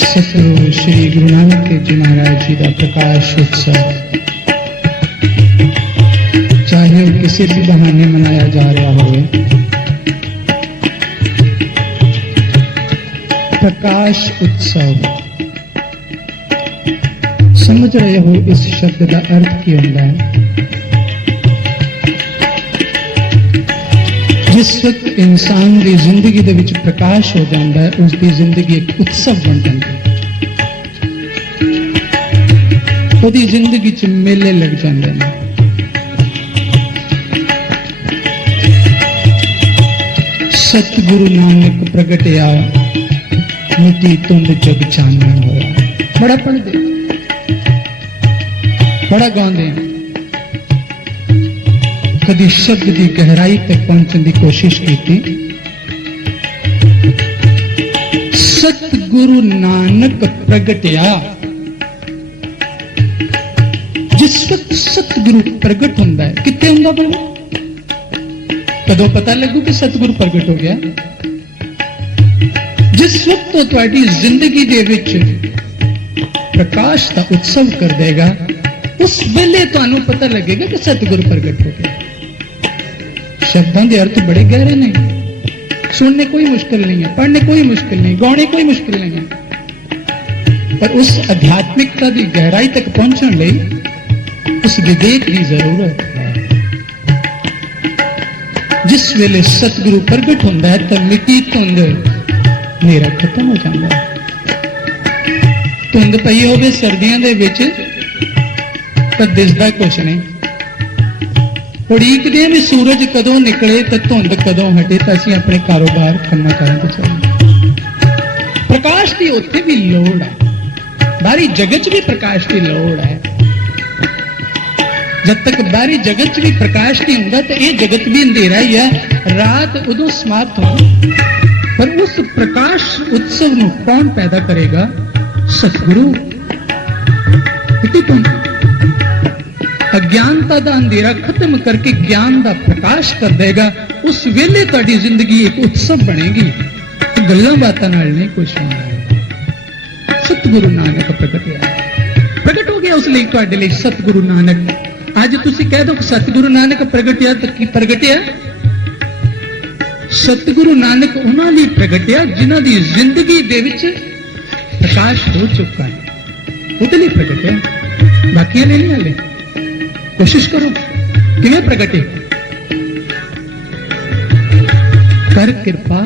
सतगुरु श्री गुरु नानक देव जी महाराज जी का प्रकाश उत्सव चाहे वो किसी भी बहाने मनाया जा रहा हो, प्रकाश उत्सव समझ रहे हो इस शब्द का अर्थ क्या होता है? जिस वक्त इंसान की जिंदगी दे विच प्रकाश हो जाता है, उसकी जिंदगी एक उत्सव बन जाती है। उसकी जिंदगी च मेले लग जाते हैं। सतगुरु नानक प्रगटिया मिट्टी तुंद जग चानन होया। बड़ा पढ़ते, बड़ा गाते हैं, कदी शब्द की गहराई तक पहुंचने की कोशिश की। सतगुरु नानक प्रगटिया, जिस वक्त सतगुरु प्रगट होता है, कितने होंगे प्रगट? कदों पता लगू कि सतगुरु प्रगट हो गया? जिस वक्त तो तुम्हारी जिंदगी दे विच प्रकाश का उत्सव कर देगा, उस वेले तुहानू पता लगेगा कि सतगुरु प्रगट हो गया। शब्दों के अर्थ बड़े गहरे नहीं, सुनने कोई मुश्किल नहीं है, पढ़ने कोई मुश्किल नहीं, गाने कोई मुश्किल नहीं है, पर उस आध्यात्मिकता की गहराई तक पहुंचने लिए उस विवेक की जरूरत है। जिस वेले सतगुरु प्रगट होता है तो मिट्टी धुंध नेरा खत्म हो जाता है। धुंध पई होवे सर्दियों दे विच पर दिसदा कुछ नहीं, उड़ीकदे भी सूरज कदों निकले तो धुंध कदों हटे तो असं अपने कारोबार कामां कारां ते चलीए। प्रकाश की उत्थे भी लोड़ है, बाहरी जगत भी प्रकाश की लोड़ है। जब तक बाहरी जगत भी प्रकाश नहीं होगा तो यह जगत भी अंधेरा ही है, रात उदों समाप्त हो। पर उस प्रकाश उत्सव को कौन पैदा करेगा? सतगुरु। अज्ञानता का अंधेरा खत्म करके ज्ञान का प्रकाश कर देगा। उस वेले तुहाडी जिंदगी एक उत्सव बनेगी, तो गल्लां बातां नाल नहीं कुछ होना। सतगुरु नानक प्रगट हो गया। उस लिए तुहाडे लई सतगुरु नानक। अज तुसी कह दो कि सतगुरु नानक प्रगटिया, तो की प्रगटिया? सतगुरु नानक उन्हां लई प्रगटिया जिन्हां दी जिंदगी दे विच प्रकाश हो चुका है, उहदे लई प्रगटिया, बाकी वाले नहीं। हाले कोशिश करो किवें प्रगटे। कर कृपा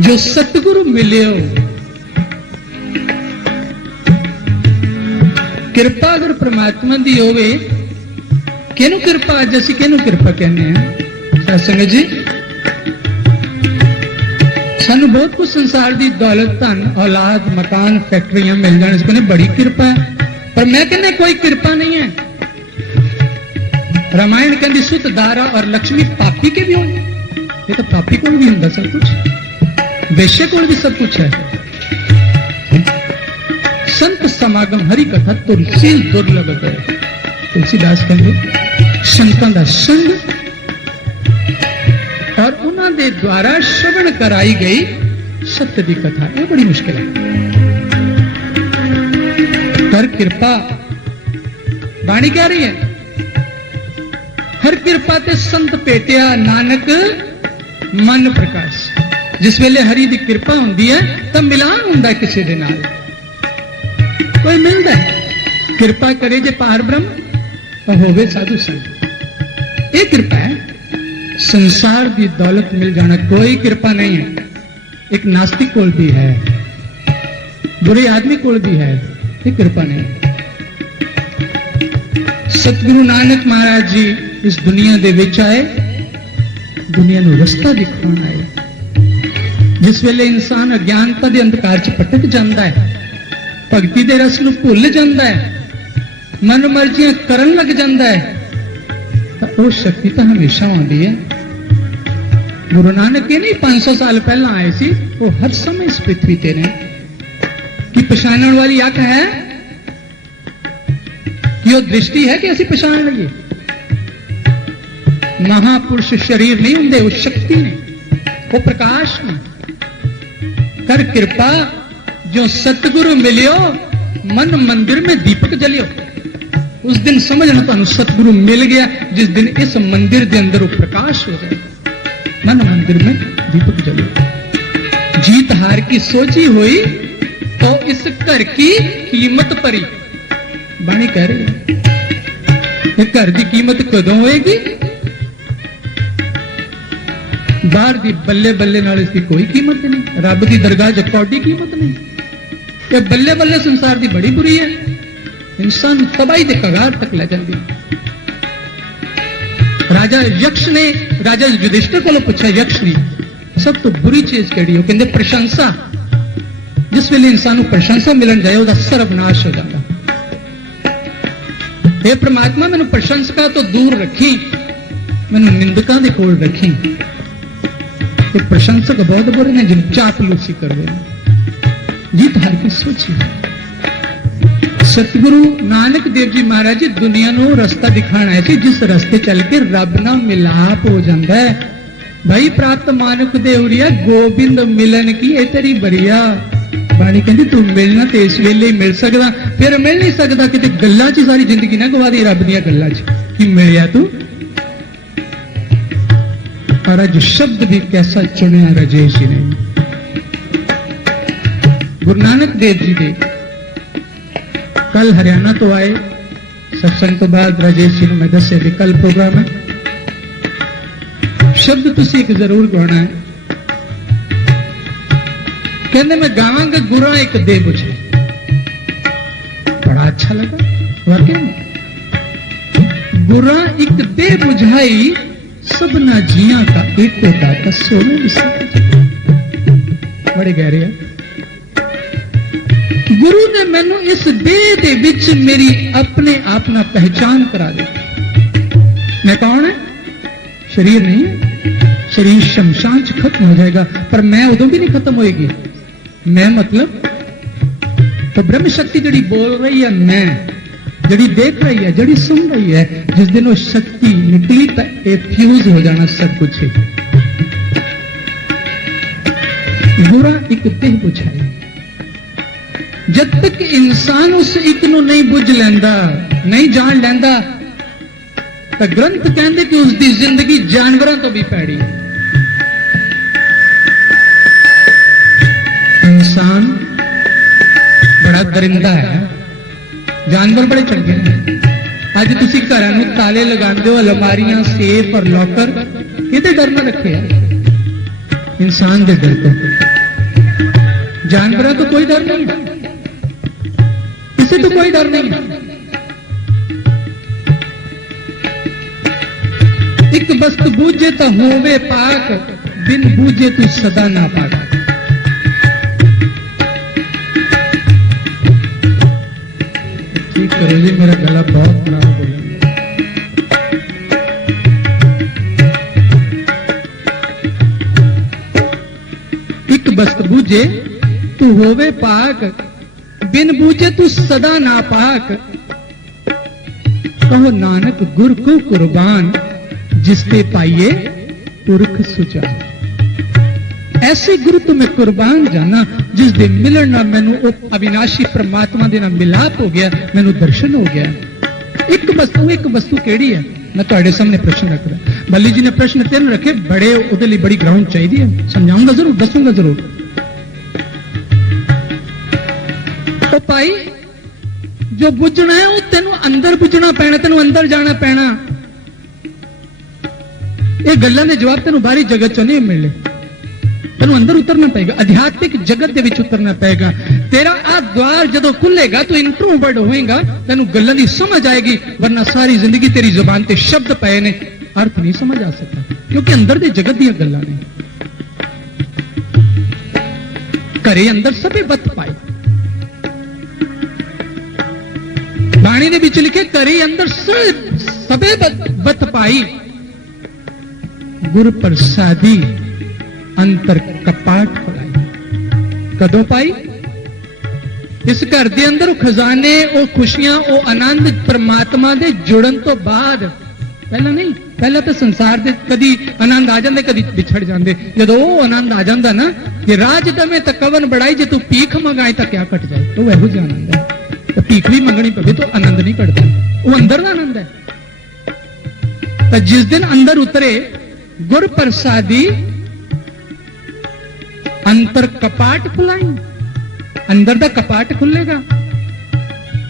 जो सतगुरु मिलियो। कृपा अगर परमात्मा दी होवे, किहनूं कृपा? अज असीं किहनूं कृपा कहने हैं? साध संगत जी, सानू बहुत कुछ संसार दी दौलत, धन, औलाद, मकान, फैक्ट्रियां मिल जाने, इसको नहीं बड़ी कृपा है। पर मैं कहने कोई कृपा नहीं है। रामायण कहती सुत दारा और लक्ष्मी पापी के भी हो। ये तो पापी को भी होता सब कुछ, वैश्य को भी सब कुछ है। संत समागम हरि कथा तुलसी दुर्लभ है। तुलसीदास कहते संतां दा संग और उन्होंने द्वारा श्रवण कराई गई सत्य की कथा, यह बड़ी मुश्किल है। हर कृपा बाणी कह रही है, हर कृपा ते संत भेटिया नानक मन प्रकाश। जिस वेले हरि की कृपा होंदी है तो मिलान होंदा किसी दे नाल, कोई मिलता है। कृपा करे जे पार ब्रह्म तो होवे साधु संत, ये कृपा है। संसार की दौलत मिल जाना कोई कृपा नहीं है। एक नास्तिक कोल भी है, बुरे आदमी कोल भी है, ये कृपा नहीं। सतगुरु नानक महाराज जी इस दुनिया दे विच आए, दुनिया नूं रस्ता दिखाउण आए। जिस वेले इंसान अज्ञानता के अंधकार च भटक जाता है, भगती के रस नूं भुल जाता है, मन मर्जियां करन लग जाता है, तो वो शक्ति तो हमेशा आती है। गुरु नानक ये नहीं 500 साल पहला आए सी, वो हर समय इस पृथ्वी ते ने। कि पछाणन वाली अख है कि वो दृष्टि है कि असं पछाण लीए। महापुरुष शरीर नहीं होंगे, वो शक्ति ने, वो प्रकाश ने। कर कृपा जो सतगुरु मिलियो, मन मंदिर में दीपक जलियो। उस दिन समझना तुहानू सतगुरु मिल गया जिस दिन इस मंदिर के अंदर वो प्रकाश हो जाए। मन मंदिर में दीपक जलियो। जीत हार की सोची हुई तो इस घर की कीमत परी। बाणी कह रही है घर की कीमत कदों होएगी? बाहर की बल्ले बल्ले नाल इसकी कोई कीमत नहीं, रब की दरगाह च कौडी कीमत नहीं। ये बल्ले बल्ले संसार की बड़ी बुरी है, इंसान तबाही के कगार तक ले जाती। राजा यक्ष ने राजा युधिष्ठिर को पूछा, यक्ष ने सब तो बुरी चीज कही? हो कहते प्रशंसा। जिस वेले इंसान को प्रशंसा मिलन जाए उसका सर्वनाश हो जाता। हे परमात्मा मैनू प्रशंसका तो दूर रखी, मैनू निंदकों के कोल रखी। तो प्रशंसक बहुत बुरे ने जिन चापलूसी कर रहे। जीत हार की सोची। सतगुरु नानक देव जी महाराज जी दुनिया को रास्ता दिखाना है कि जिस रास्ते चल के रब ना मिलाप हो जाता है। भाई प्राप्त मानुक दे उरिया गोबिंद मिलन की ए तेरी बरिया। बाणी कहती तू मिलना तो इस वेले ही मिल सकता, फिर मिल नहीं सकता कि गल्लां च सारी जिंदगी ना गवा दी रब दी गल्लां च कि मिलिया तू। और अज शब्द भी कैसा चुनिया राजेश जी ने। गुरु नानक देव जी दे कल हरियाणा तो आए, सत्संग तो बाद राजेश जी ने मैं दस्या भी कल प्रोग्राम है। शब्द तुसी एक जरूर गाना है। कहते मैं गावांगा गुरा एक दे मुझे। बड़ा अच्छा लगा वाकई में। बुरा एक दे बुझाई सबना जिया का एक दाता सोने बड़े गहरे है। गुरु ने मैनू इस देह दे विच मेरी अपने आप ना पहचान करा दी। मैं कौन है? शरीर नहीं है। शरीर शमशान च खत्म हो जाएगा, पर मैं उदों भी नहीं खत्म होएगी। मैं मतलब तो ब्रह्म शक्ति जड़ी बोल रही है, मैं जड़ी देख रही है, जड़ी सुन रही है, जिस दिन वो शक्ति निकली तो फ्यूज हो जाना सब कुछ ही। बुरा एक देह बुझाई। जब तक इंसान उस एक नू नहीं बुझ लेंदा, नहीं जान लेंदा, तो ग्रंथ कहते कि उसकी जिंदगी जानवरों तो भी पैड़ी। इंसान बड़ा दरिंदा है, जानवर बड़े चंगे हैं। अज तुसी घरां नूं ताले लगांदे हो, अलमारियां, सेफ और लॉकर, किते डर ना रखे है? इंसान दे डर तो। जानवरों तो कोई डर नहीं, किसी तो कोई डर नहीं। एक वस्तु बूझे तो होवे पाक, बिन बूझे तू सदा ना पाक। ठीक करो जी, मेरा गला बहुत खराब हो गया। एक वस्तु बूझे तू होवे पाक, बिन बूझे तू सदा ना पाक। कहो नानक गुर को कुर्बान, जिसते पाइए पुरख सुचा। ऐसे गुरु तो मैं कुर्बान जाना जिस दे मिलन ना मैनू अविनाशी परमात्मा दे नाल मिलाप हो गया, मैनू दर्शन हो गया। एक वस्तु केड़ी है? मैं तुहाडे सामने प्रश्न रख रहा। बल्ली जी ने प्रश्न 3 रखे, बड़े उहदे लई बड़ी ग्राउंड चाहिए है, समझाऊंगा जरूर, दसूंगा जरूर। तो भाई जो बुझना है वो तेनू अंदर बुझना पैना, तेनू अंदर जाना पैना। ये गल्लां दे जवाब तेनू बाहरी जगत चों नहीं मिलने, तेनू अंदर उतरना पड़ेगा, आध्यात्मिक जगत दे विच उतरना पड़ेगा। तेरा आ द्वार जदों खुलेगा तो इंट्रोवर्ट होएगा, तेनू गल्लां दी समझ आएगी, वरना सारी जिंदगी तेरी जुबान ते शब्द पए ने, अर्थ नहीं समझ आ सकता, क्योंकि अंदर दे जगत दी गल्लां ने। घरे अंदर सबे बत पाए, बाणी दे विच लिखे घरे अंदर सबे बत पाई, गुर प्रसादी अंतर कपाट खुलाई। कदों पाई? इस घर के अंदर खजाने, वो खुशियां, वो आनंद परमात्मा दे जुड़न तो बाद। पहला नहीं, पहला तो संसार दे कदी आनंद आ जाते, कदी बिछड़ जाते। जो वो आनंद आ जाता ना कि राज दमे तो कवन बढ़ाई, जे तू भीख मंगाए तो क्या कट जाए, तो वह आनंद है। तो भीख भी मंगनी पवे तो आनंद नहीं कटता, वो अंदर का आनंद है। तो जिस दिन अंदर उतरे गुर प्रसादी अंतर कपाट खुलाई, अंदर का कपाट खुलेगा।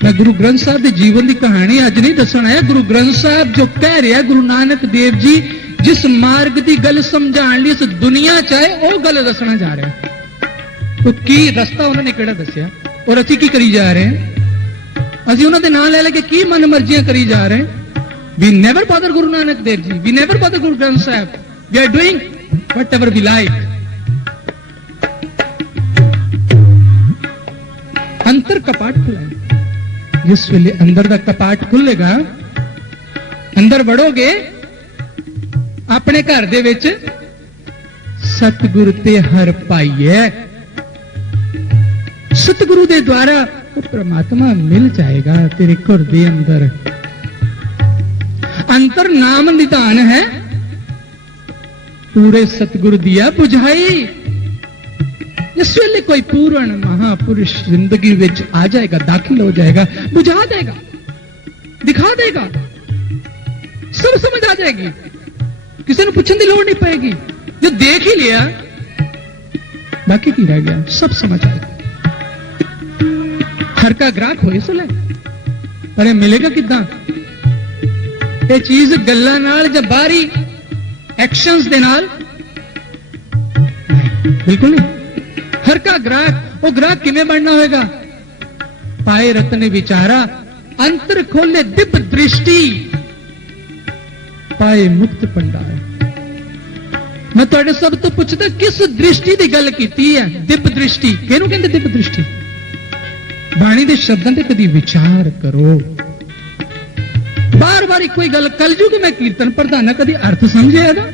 मैं गुरु ग्रंथ साहब के जीवन की कहानी अज नहीं दसना है। गुरु ग्रंथ साहब जो कह रहे गुरु नानक देव जी जिस मार्ग की गल समझाने लिए इस दुनिया चाहे वो गल दसना जा रहे हैं। तो की रस्ता उन्होंने केड़ा दसिया और असी की करी जा रहे हैं? असी उन्होंने नाम ले लेके की मन मर्जियां करी जा रहे हैं। We never bother Guru Nanak Dev ji, we never bother Guru Granth Sahib, we are doing whatever we like. अंतर कपाट खुला, जिस वेले अंदर का कपाट खुलेगा, अंदर बढ़ोगे अपने घर दे विच सतगुरु ते हर पाइए। सतगुरु दे द्वारा वो परमात्मा मिल जाएगा तेरे घर दे अंदर। अंतर नाम निदान है, पूरे सतगुरु दिया बुझाई। जिस वेले कोई पूर्ण महापुरुष जिंदगी विच आ जाएगा, दाखिल हो जाएगा, बुझा देगा, दिखा देगा, सब समझ आ जाएगी, किसी ने पूछने की लोड़ नहीं पड़ेगी। जो देख ही लिया बाकी की रह गया, सब समझ आएगा। हर का ग्राहक हो सुले, अरे मिलेगा किदा ये चीज गल्लां नाल या बाहरी एक्शंस दे नाल? बिल्कुल नहीं। हर का ग्राहक, वो ग्राहक किमें बनना होगा? पाए रत्न विचारा, अंतर खोले दिव्य दृष्टि, पाए मुक्त भंडार। मैं तुहाडे सब तो पुछदा किस दृष्टि की गल कीती है? दिव्य दृष्टि। किहनूं कहंदे दिव्य दृष्टि? बाणी दे शब्दां ते कदी विचार करो। बार बार इको ही गल कलयुग में कीर्तन प्रधाना कदी अर्थ समझे ना?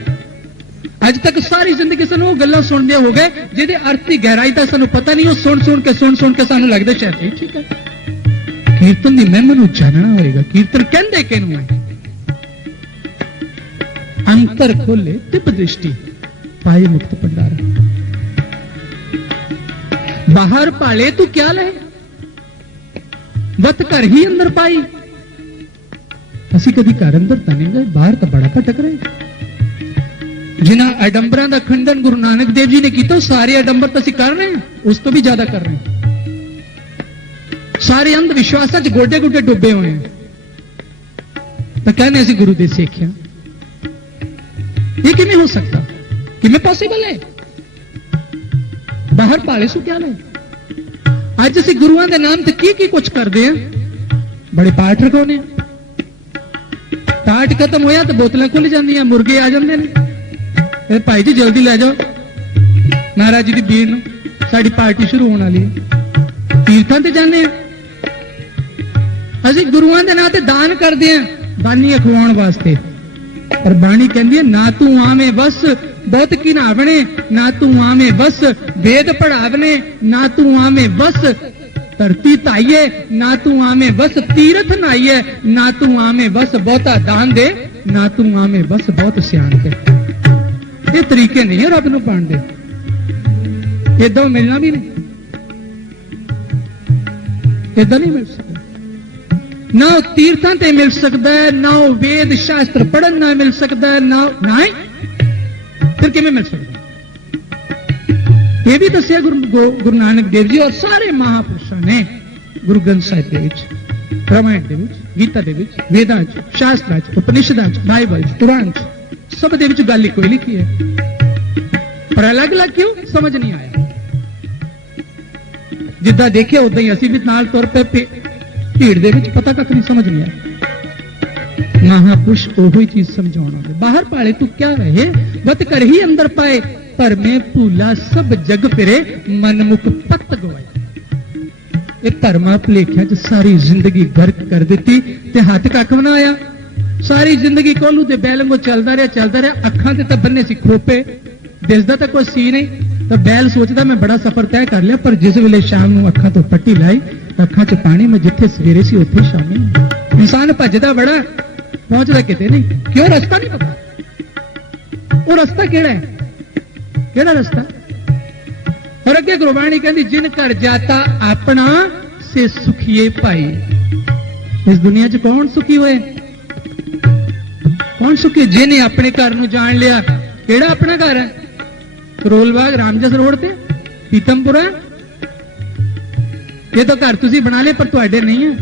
अज तक सारी जिंदगी सानू वो गल्लां सुनदे हो गए जिहदे अर्थ की गहराई दा सानू पता नहीं। वो सुन के सानू लगदा शायद ठीक है। कीर्तन दी महिमा नू जानना होएगा। कीर्तन कहंदे किहनूं है? अंतर खोले दिव्य दृष्टि पाए मुक्त भंडार। बाहर पाले तू क्या ले, वत घर ही अंदर पाई। ਅਸੀਂ कभी घर अंदर तो नहीं गए, बाहर तो बड़ा भटक रहे। जिन्हें आडंबरा का खंडन गुरु नानक देव जी ने किया, सारे आडंबर तो ਅਸੀਂ कर रहे हैं, उस तो भी ज्यादा कर रहे हैं। सारे अंधविश्वास गोडे गोडे डुबे हुए हैं। तो कहने ਅਸੀਂ गुरु दे सिक्ख्या। ये किमें हो सकता? किमें पॉसिबल है? बाहर पाले सु क्या ले। अज ਅਸੀਂ गुरुआं दे नाम ते की कुछ करते हैं। बड़े पाठ रखाने, टाट खत्म होया तो बोतलें खुल जांदियां, मुर्गे आ जाते हैं। भाई जी जल्दी लै जाओ महाराज जी की भीड़ नूं, साडी पार्टी शुरू होने वाली है। तीर्थां ते जाने असीं गुरुआं दे नां ते दान करदे हैं, बानी खवाउण वास्ते। पर बाणी कहंदी है ना तू आवे बस बहुत घिनावणे, ना तू आवे बस वेद पढ़ावने, ना तू आवे बस धरती ताइए, ना तू आवे बस तीरथ नाइए, ना तू आवे बस बहुता दान दे, ना तू आवे बस बहुत सियाण दे। ये तरीके नहीं है रब नूं पाण दे। इदां मिलना भी नहीं, इदां नहीं मिल सकता। ना तीर्थां ते मिल सकता है, ना वेद शास्त्र पढ़न ना मिल सकता है, ना फिर किवें मिल सकता? ये भी दसिया गुरु नानक देव जी और सारे महापुरुषों ने गुरु ग्रंथ साहिब दे विच, रामायण दे विच, गीता दे विच, वेदां च, शास्त्रां च, उपनिषदां च, बाइबल च, कुरान च, सब दे विच गल इक्को ही लिखी है। पर अलग अलग क्यों समझ नहीं आया। जिद्दां देखिया उदां ही असीं भी नाल तुर पे भीड़ दे विच, पता कख नहीं, समझ नहीं आया। महापुरुष ओही चीज समझाउणा। बाहर पाले तू क्या रहे, वत कर ही अंदर पाए, पर मैं भूला सब जग फिरे, मनमुख पत गवाए। ये धर्मा भुलेखिया च सारी जिंदगी गर्क कर दी ते हथ कख बनाया। सारी जिंदगी कोलू दे बैल वांगू चलदा रहा। अखां ते तां बन्ने सी खोपे, दिसदा तां कोई सी नहीं। तो बैल सोचदा मैं बड़ा सफर तय कर लिया, पर जिस वेले शाम नूं अखां तो पट्टी लाई, अखां च पानी, में जिथे सवेरे सी उत्थे शामी। इंसान भजदा बड़ा, पहुंचदा किते नहीं। क्यों? रस्ता नहीं पता। वो रस्ता केड़ा है? केड़ा रस्ता? और अगे गुरबाणी कहती जिन घर जाता अपना से सुखिए भाई। इस दुनिया च कौन सुखी होए? कौन सुखी? जिन्हें अपने घर नूं जान लिया। केड़ा अपना घर है? करोलबाग रामजस रोड पे पीतमपुरा। ये तो घर तुसी बना ले पर तुहाडे नहीं है।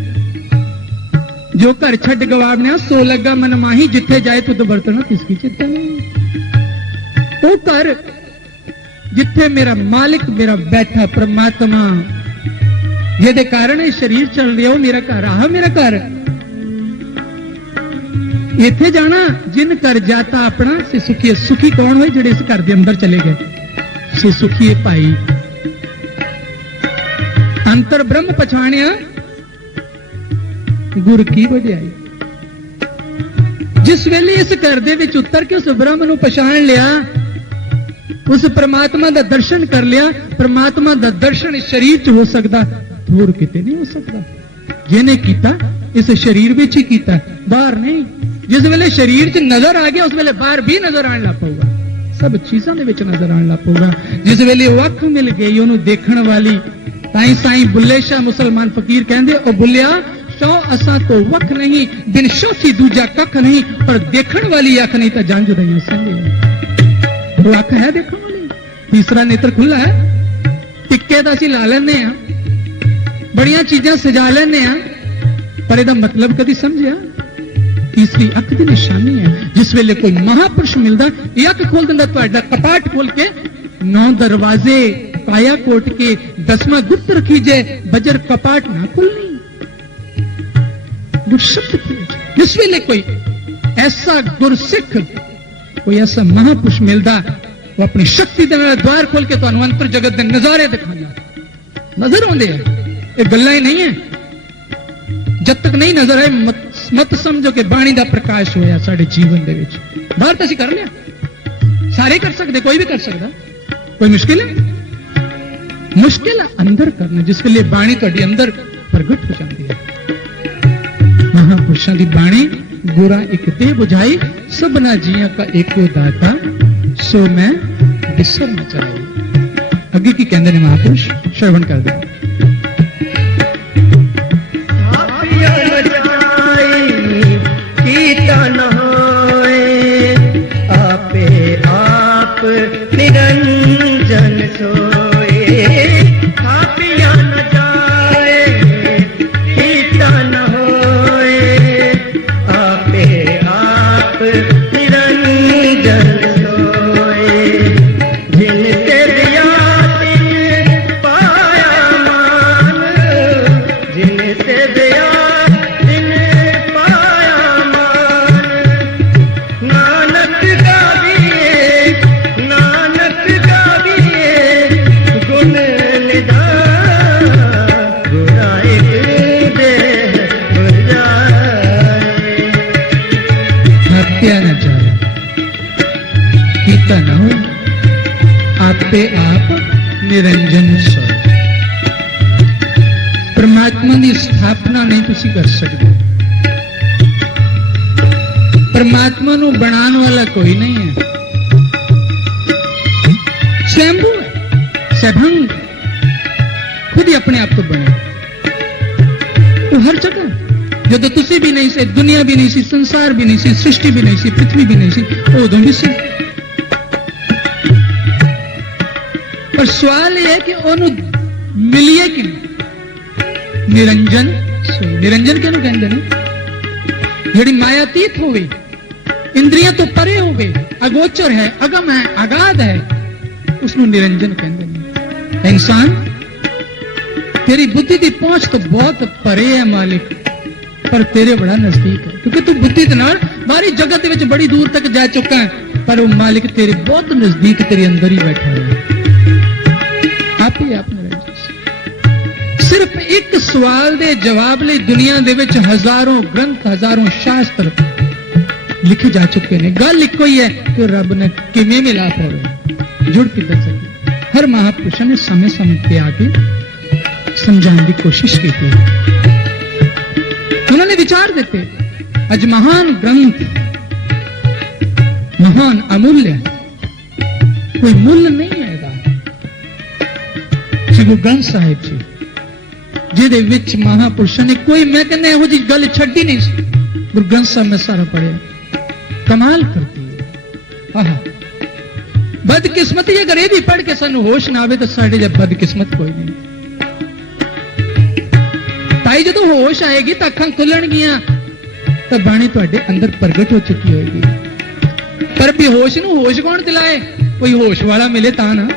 जो घर छड़ गवावने सो लगा मन माही, जिथे जाए तुद बरतना तिसकी चिंता नहीं। वो घर जिथे मेरा मालिक मेरा बैठा परमात्मा, जिहदे कारण ये शरीर चल रहा, मेरा घर आ, मेरा घर। इथे जाना जिन घर जाता अपना से सुखी। सुखी कौन हुए? जिहड़े इस घर के अंदर चले गए। से सुखी भाई। अंतर ब्रह्म पछाणिया गुर की वडियाई। जिस वेले इस घर दे विच उतर के उस ब्रह्म नूं पछाण लिया, उस परमात्मा का दर्शन कर लिया। परमात्मा का दर्शन इस शरीर च हो सकता, होर किते नहीं हो सकता। जिन्हें किया इस शरीर विच ही किया, बाहर नहीं। जिस वेले शरीर च नजर आ गया, उस वेले बाहर भी नजर आने लग पऊगा। सब चीजों के विच नजर आने लग पऊगा। जिस वेले वो अख मिल गई उन्होंने देखण वाली, ताई साई बुल्ले शाह मुसलमान फकीर कहंदे, ओ बुल्लिया शौ असा तो वख नहीं, बिन शौथी दूजा कख नहीं, पर देखण वाली अख नहीं तो जंज दई संगे। वो अख है देखण वाली, तीसरा नेत्र खुला है। टिक्के तो असीं ला लैंदे आ, बड़ियां चीजां सजा लैंदे आ, पर इहदा मतलब कदी समझिया? तीसरी अख की निशानी है। जिस वेले कोई महापुरुष मिलता, यह अख खोल दिंदा, तुहाडा कपाट खोल के 9 दरवाजे काया कोट के 10वां गुप्त रखी जाए, बजर कपाट ना खुलनी। जिस वेले कोई ऐसा गुरसिख, कोई ऐसा महापुरुष मिलता वो अपनी शक्ति के नाल द्वार खोल के तुहानू अंतर जगत के नजारे दिखाना। नजर आउंदे है, ये गल्लां ही नहीं है। जब तक नहीं नजर आए मत समझो कि बाणी का प्रकाश होया साडे जीवन दे विच। बाहर तो असीं कर लिया, सारे कर सकते, कोई भी कर सकता, कोई मुश्किल है? मुश्किल है अंदर करना, जिसके लिए बाणी तुहाडी अंदर प्रगट हो जाती है। महापुरुषों की बाणी, गुरा एक दे बुझाई, सबना जिया का एको दाता, सो मैं बिसर न चाही। अगे की कहते हैं महापुरुष, श्रवण कर दे। आपे आप निरंजन सोए, कापिया न जाए कीता न होए, आपे आप निरंजन सोए, जिनसे दिया तिन पाया मान, जिनसे दिया तिन पाया मान, नानक गाविए, नानक गाविए, गुण निधान, गुराए दे बुझाए। हत्या न जाए कीता न हो, आपे आप निरंजन सो। परमात्मा की स्थापना नहीं तुसी कर सकते। परमात्मा को बनाने वाला कोई नहीं है, स्वयंभू है, सैभंग, खुद ही अपने आप को बने। वो हर जगह, जो तुसी भी नहीं से, दुनिया भी नहीं सी, संसार भी नहीं सी, सृष्टि भी नहीं सी, पृथ्वी भी नहीं सी, उदों भी सी। पर सवाल यह है कि उन्होंने मिलिए कि निरंजन सो। निरंजन क्यों कहते हैं? जिहड़ी मायातीत होवे, इंद्रियां तो परे होवे, अगोचर है, अगम है, अगाध है, उसनु निरंजन कहते हैं। इंसान, तेरी बुद्धि की पहुंच तो बहुत परे है मालिक, पर तेरे बड़ा नजदीक है, क्योंकि तू बुद्धि के नाल बाहरी जगत विच बड़ी दूर तक जा चुका है, पर वो मालिक तेरे बहुत नजदीक, तेरे अंदर ही बैठा है। आप ही आप निरंजन। सिर्फ एक सवाल दे जवाब लिए दुनिया दे विच हजारों ग्रंथ, हजारों शास्त्र लिखे जा चुके हैं। गल इको ही है कि रब ने किवें मिलाप होवे, जुड़ के दस सके। हर महापुरुष ने समय समय पे आके समझाने की कोशिश की थी। उन्होंने विचार देते, आज महान ग्रंथ, महान अमूल्य, कोई मूल्य नहीं है श्री गुरु ग्रंथ साहिब जी, जिहदे विच महापुरुषों ने कोई, मैं कहना इहो जी गल छड्डी नहीं सी। गुरु ग्रंथ साहब में सारा पढ़िया, कमाल करती है। आहा, बदकिस्मती अगर ये भी पढ़ के सानू होश ना आवे तो साडे जब बदकिस्मत कोई नहीं। ताई जो होश आएगी तो अखां खुलणगियां, तो बाणी तुहाडे अंदर प्रगट हो चुकी होगी। पर बेहोश नूं होश कौन दिलाए? कोई होश वाला मिले ता ना।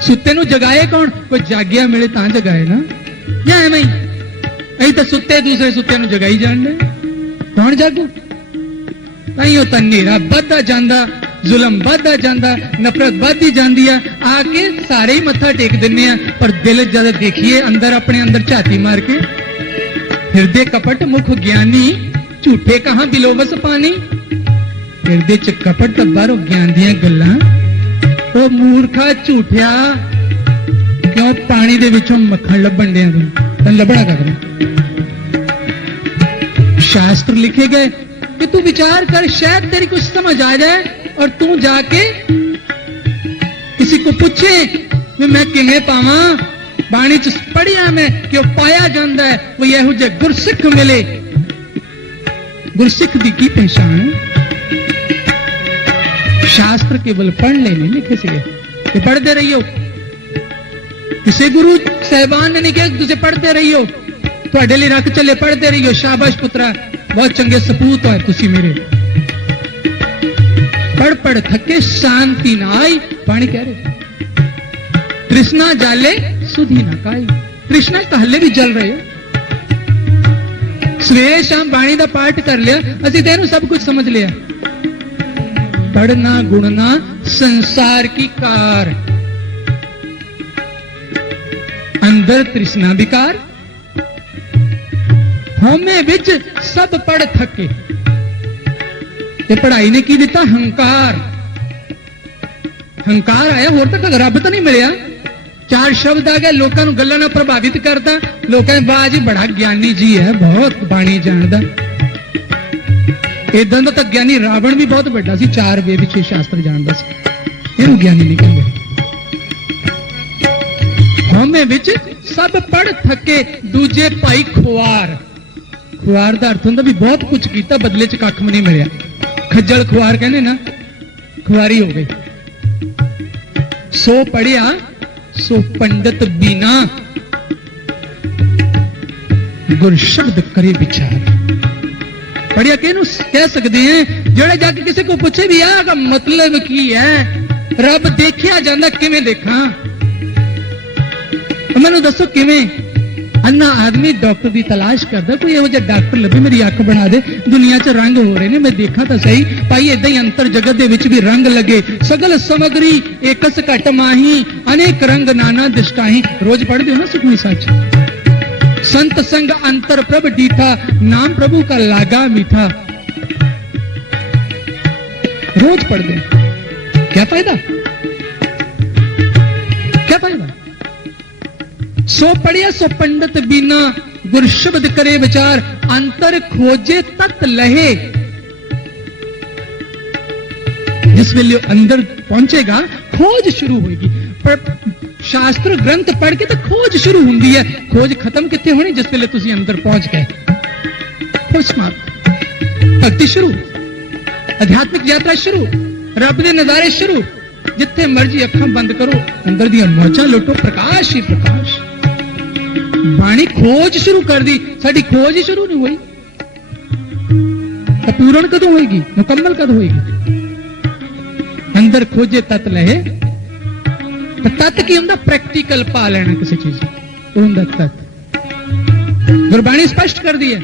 सुत्ते नूं जगाए कौन? कोई जागिया मिले ता जगाए ना। या एवें असीं तो सुत्ते दूसरे सुत्ते नूं जगाई जाण दे, कौन जागू? ताइयों तां नेरा वधदा जांदा, जुलम वधदा जांदा, नफरत वधदी जांदी है। आके सारे ही मत्था टेक दिन्ने आ, पर दिल जद देखिए अंदर, अपने अंदर झाती मार के, हृदय कपट मुख ज्ञानी, झूठे कहां बिलोवस पानी। हृदय च कपट तो बाहरों ज्ञान दियां गल्लां। ओ मूर्खा झूठिया, क्यों पानी दे विचों मक्खन लभण दिया? तन लभना कदम। शास्त्र लिखे गए कि तू विचार कर, शायद तेरी कुछ समझ आ जाए और तू जाके किसी को पूछे कि मैं किवें पावां। बाणी च पढ़िया मैं कि वो पाया जाता है, वो यहो जे गुरसिख मिले। गुरसिख दी की पहचान? शास्त्र केवल पढ़ लेने लिखे से कि पढ़ते रहियो। किसी गुरु साहबान ने नहीं कहा तुझे पढ़ते रहियो, तुहाडे लिए रख चले, पढ़ते रहियो। शाबाश पुत्रा, बहुत चंगे सपूत है तुसी मेरे। पढ़ पढ़ थके शांति ना आई। पानी कह रहे तृष्णा जाले सुधी ना काई। तृष्णा तो हल्ले भी जल रहे हो। सवेरे शाम बाणी का पाठ कर लिया, असि तो सब कुछ समझ लिया। पढ़ना गुणना संसार की कार, अंदर तृष्णा विकार, होमे विच सब पढ़ थके। ये पढ़ाई ने की दिता? हंकार। हंकार आया, होर तक रब तो नहीं मिलया। चार शब्द आ गए, लोगों को गल्लां नाल प्रभावित करता। लोगों ने वाह जी बड़ा ज्ञानी जी है, बहुत बाणी जानदा। इदां दा तां ज्ञानी रावण भी बहुत बड़ा सी, 4 वेद 6 शास्त्र जानदा सी। इहनूं ज्ञानी नहीं कहंदे। होमे विच सब पढ़ थके, दूजे भाई खुआर। खुआर का अर्थ होंदा भी बहुत कुछ कीता, बदले च कख नहीं मिलिया। खज्जल खुआर कहने ना, खुआरी हो गई। सो पढ़िया सो पंडित बिना, गुर शब्द करे विचार। पढ़िया किहनूं कह सकते हैं? जेड़ा जाके किसी को पूछे भी आ मतलब की है, रब देखिया जांदा, किवें देखा? मैनू दसो किवें? अन्ना आदमी डॉक्टर की तलाश करता, कोई इहो जिहा डॉक्टर लभे मेरी अख बना दे, दुनिया च रंग हो रहे ने, मैं देखा तो सही भाई। इदां ही अंतर जगत दे विच भी रंग लगे, सगल समगरी एकस घट माही, अनेक रंग नाना दिशकाही। रोज पढ़ दियो ना सुखमनी सच। संत संग अंतर प्रभ डीठा, नाम प्रभु का लागा मीठा। रोज पढ़ दे, क्या फायदा? क्या फायदा? सो पढ़िया सो पंडित बिना, गुर शब्द करे विचार, अंतर खोजे तत् लहे। जिस वेले अंदर पहुंचेगा खोज शुरू होगी। पर शास्त्र ग्रंथ पढ़ के तो खोज शुरू होंगी है। खोज खत्म कितने होनी? जिस वेले तुसी अंदर पहुंच गए, खोज समाप्त, भक्ति शुरू, आध्यात्मिक यात्रा शुरू, रब दे नजारे शुरू। जिथे मर्जी अखां बंद करो, अंदर दी मौजा लुटो, प्रकाश ही प्रकाश। बाणी खोज शुरू कर दी, साडी खोज ही शुरू नहीं हुई। तो पूर्ण कदों होगी? मुकम्मल कदों होगी? अंदर खोजे तत् लहे। तो तत् की हुंदा? प्रैक्टिकल पा लेना किसी चीज हुंदा तत्। गुरबाणी स्पष्ट कर दी है।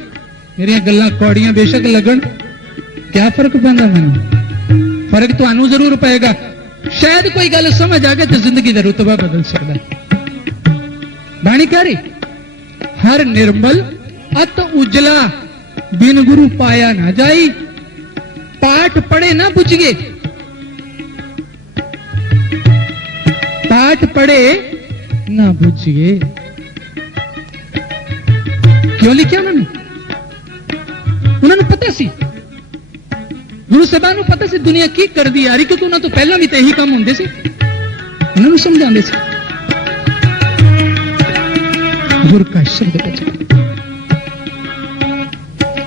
मेरिया गल्लां कौड़ियां बेशक लगन, क्या फर्क पैंदा? मैनूं फर्क तुहानूं जरूर पेगा। शायद कोई गल समझ आ गई तो जिंदगी का रुतबा बदल सकता है। बाणी कह रही, हर निर्मल अत उजला, बिन गुरु पाया ना जाई। पाठ पढ़े ना बुझिए, पाठ पढ़े ना बुझिए। क्यों लिखा उन्होंने? उन्होंने पता सी, गुरु साहबान को पता सी दुनिया की कर दी आ रही, क्योंकि उन्होंने तो पहला भी तो यही काम होंगे से, उन्होंने समझाते थे। गुरु का शब्द बचा,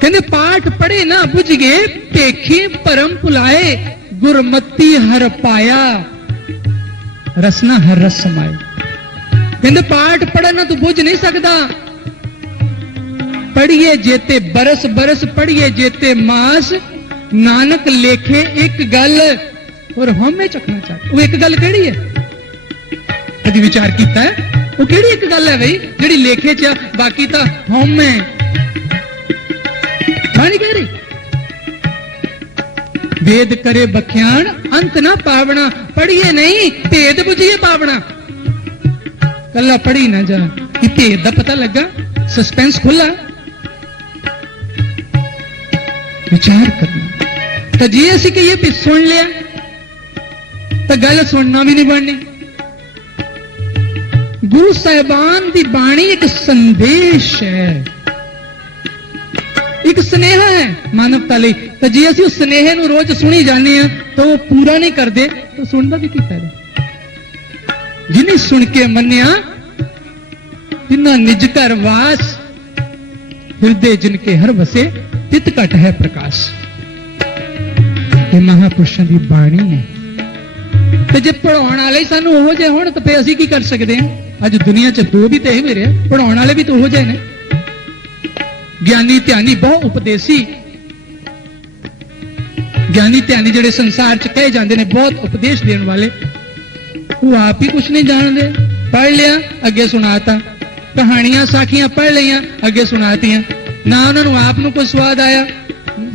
कहते पाठ पढ़े ना बुझ गए, पेखे परम पुलाए, गुरमति हर पाया, रसना हर रस समाए। कहते पाठ पढ़ना तो बुझ नहीं सकता। पढ़िए जेते बरस बरस, पढ़िए जेते मास, नानक लेखे एक गल और हमें चखना चाहते। वो एक गल केड़ी है? कभी विचार किया है? वो केड़ी एक गल है भाई जेड़ी लेखे च, बाकी तो हमें बाणी कह रही। वेद करे बख्यान अंत ना पावना, पढ़िए नहीं भेद बुझिए पावना। कला पढ़ी ना जा कि भेद का पता लगा, सस्पेंस खुला। विचार करना तो जी असी कहिए भी सुन लिया तो गल सुनना भी नहीं बननी। गुरु साहिबान की बाणी एक संदेश है, एक स्नेह है मानवता ਲਈ। तो जी असी उस स्नेह ਨੂੰ रोज सुनी जाने तो वो पूरा नहीं करते तो सुनना भी की फायदा। जिन्हें सुन के मन्या तिन्ना निज घर वास, हृदय जिनके हर बसे, तित घट है प्रकाश। ये महापुरुषों की बाणी है। तो जे पढ़ाने वाले सानू ओहो जे होण तो फिर असीं की कर सकते हैं? अज दुनिया च दो भी तो यही मेरे, पढ़ाने वाले भी तो ओहो जे ने। ज्ञानी ध्यानी बहु उपदेसी, ज्ञानी ध्यानी जिहड़े संसार च कहे जाते हैं बहुत उपदेश देने वाले, वो आप ही कुछ नहीं जानते। पढ़ लिया अगे सुनाता, कहानियां साखियां पढ़ लिया अगे सुनातियां, ना उन्होंने आप ਨੂੰ ਕੋਈ ਸਵਾਦ ਆਇਆ,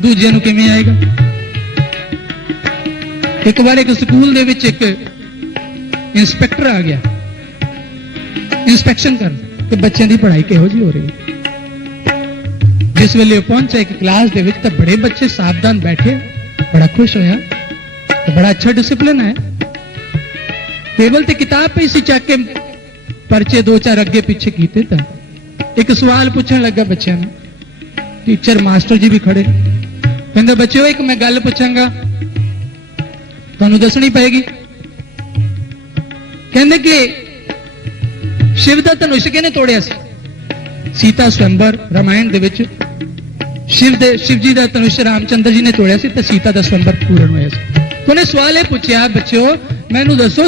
ਦੂਜਿਆਂ ਨੂੰ ਕਿਵੇਂ ਆਏਗਾ। ਇੱਕ ਵਾਰ ਇੱਕ ਸਕੂਲ ਦੇ ਵਿੱਚ ਇੱਕ ਇੰਸਪੈਕਟਰ ਆ ਗਿਆ ਇੰਸਪੈਕਸ਼ਨ ਕਰਨ ਕਿ ਬੱਚਿਆਂ ਦੀ ਪੜ੍ਹਾਈ ਕਿਹੋ ਜਿਹੀ ਹੋ ਰਹੀ ਹੈ। जिस वेले पहुंचा एक क्लास दे विच, तो बड़े बच्चे सावधान बैठे, बड़ा खुश होया, तो बड़ा अच्छा डिसिप्लिन है। टेबल ते किताब पे सी चक के परचे दो चार अगे पीछे कीते, था एक सवाल पूछन लगा बच्चों ने। टीचर मास्टर जी भी खड़े, कहंदे बच्चों एक मैं गल पूछांगा, तुहानू दसनी पएगी। कहंदे कि शिव दा धनुष किहने तोड़िया सी? सीता स्वयंवर रामायण दे विच शिव जी का धनुष रामचंद्र जी ने तोड़िया सी, तो सीता का स्वयंवर पूर्ण होया सी। तो उन्हें सवाल पूछया, बच्चों मैनू दसो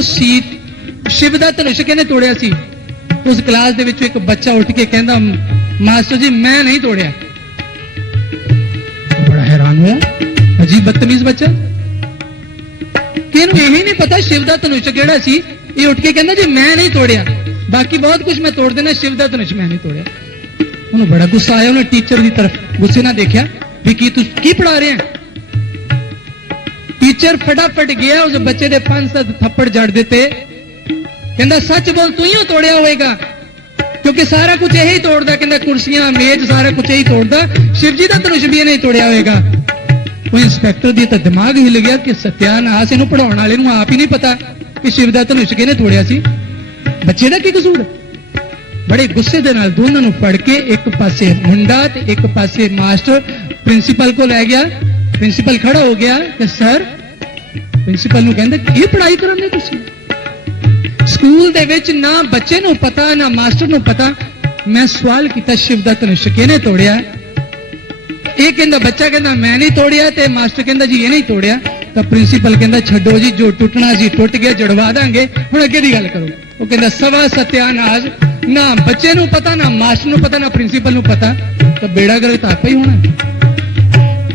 शिव का धनुष किहने तोड़िया सी? उस क्लास दे विच एक बच्चा उठ के कहंदा, मास्टर जी मैं नहीं तोड़िया। बड़ा हैरान हुआ, अजीब बदतमीज बच्चा कि इहनूं यही नहीं पता शिव का धनुष किहड़ा सी। ये उठ के कहंदा जी मैं नहीं तोड़िया, बाकी बहुत कुछ मैं तोड़ देना, शिव का धनुष मैं नहीं तोड़िया। उन्हें बड़ा गुस्सा आया, उन्हें टीचर की तरफ गुस्से ना देखा भी की पढ़ा रहे हैं। टीचर फटाफट गया, उस बच्चे दे 5-7 थप्पड़ जड़ देते, कहंदा सच बोल तू ही तोड़िया होएगा, क्योंकि सारा कुछ यही तोड़दा, कहंदा कुर्सियां मेज सारा कुछ यही तोड़दा, शिव जी का धनुष भी नहीं तोड़िया होएगा। वो इंस्पैक्टर दी तो दिमाग हिल गया कि सत्यानाश, इहनूं पढ़ाउण वाले नूं आप ही नहीं पता कि शिव का धनुष किहने तोड़िया सी, बच्चे का की कसूर। बड़े गुस्से दे नाल दोनों नूं फड़ के एक पासे मुंडा ते एक पासे मास्टर प्रिंसीपल को लै गया। प्रिंसीपल खड़ा हो गया कि सर, प्रिंसीपल नूं कहंदे की पढ़ाई करांदे तुसीं? स्कूल दे विच ना बच्चे नूं पता ना मास्टर नूं पता। मैं सवाल कीता शिव दा धनुष किहने तोड़िया? ये कहंदा बच्चा कहंदा मैं नहीं तोड़िया, ते मास्टर कहंदा जी ये नहीं तोड़िया। तो प्रिंसीपल कहंदा छड्डो जी, जो टुटना जी टुट गया, जड़वा देंगे, हुण अगे दी गल करो। वो कहंदा सवा सत्यानाश, ना बच्चे नूं पता ना मास्टर नूं पता ना प्रिंसीपल नूं पता, तो बेड़ा गर्क तो आपे ही होना।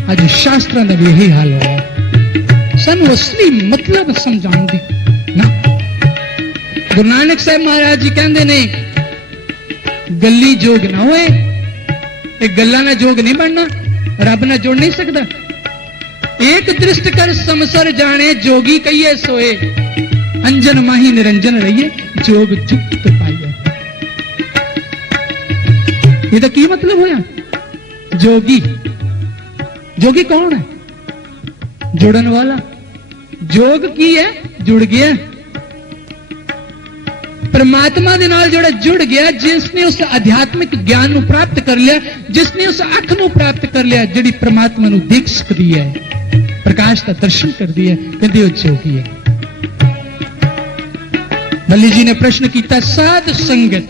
अज शास्त्रां दा भी यही हाल होया, सानू असली मतलब समझाउण दी ना। गुरु नानक साहब महाराज जी कहंदे ने गल्ली जोग ना होए, ये गल्लां नाल जोग नहीं बनना, रब नाल जुड़ नहीं सकदा। एक दृष्ट कर समसर जाने, जोगी कहिए सोए, अंजन माही निरंजन रहिए, जोग जुक्त पाइए। ये तो की मतलब होया? जोगी, जोगी कौन है? जुड़न वाला। जोग की है? जुड़ गया परमात्मा दे नाल, जोड़ा जुड़ गया, जिसने उस आध्यात्मिक ज्ञान नूं प्राप्त कर लिया, जिसने उस अख नूं प्राप्त कर लिया, जिहड़ी परमात्मा नूं देख सकदी है, प्रकाश का दर्शन कर दिया, कहते हो जोगी है। बल्ली जी ने प्रश्न किया, साध संगत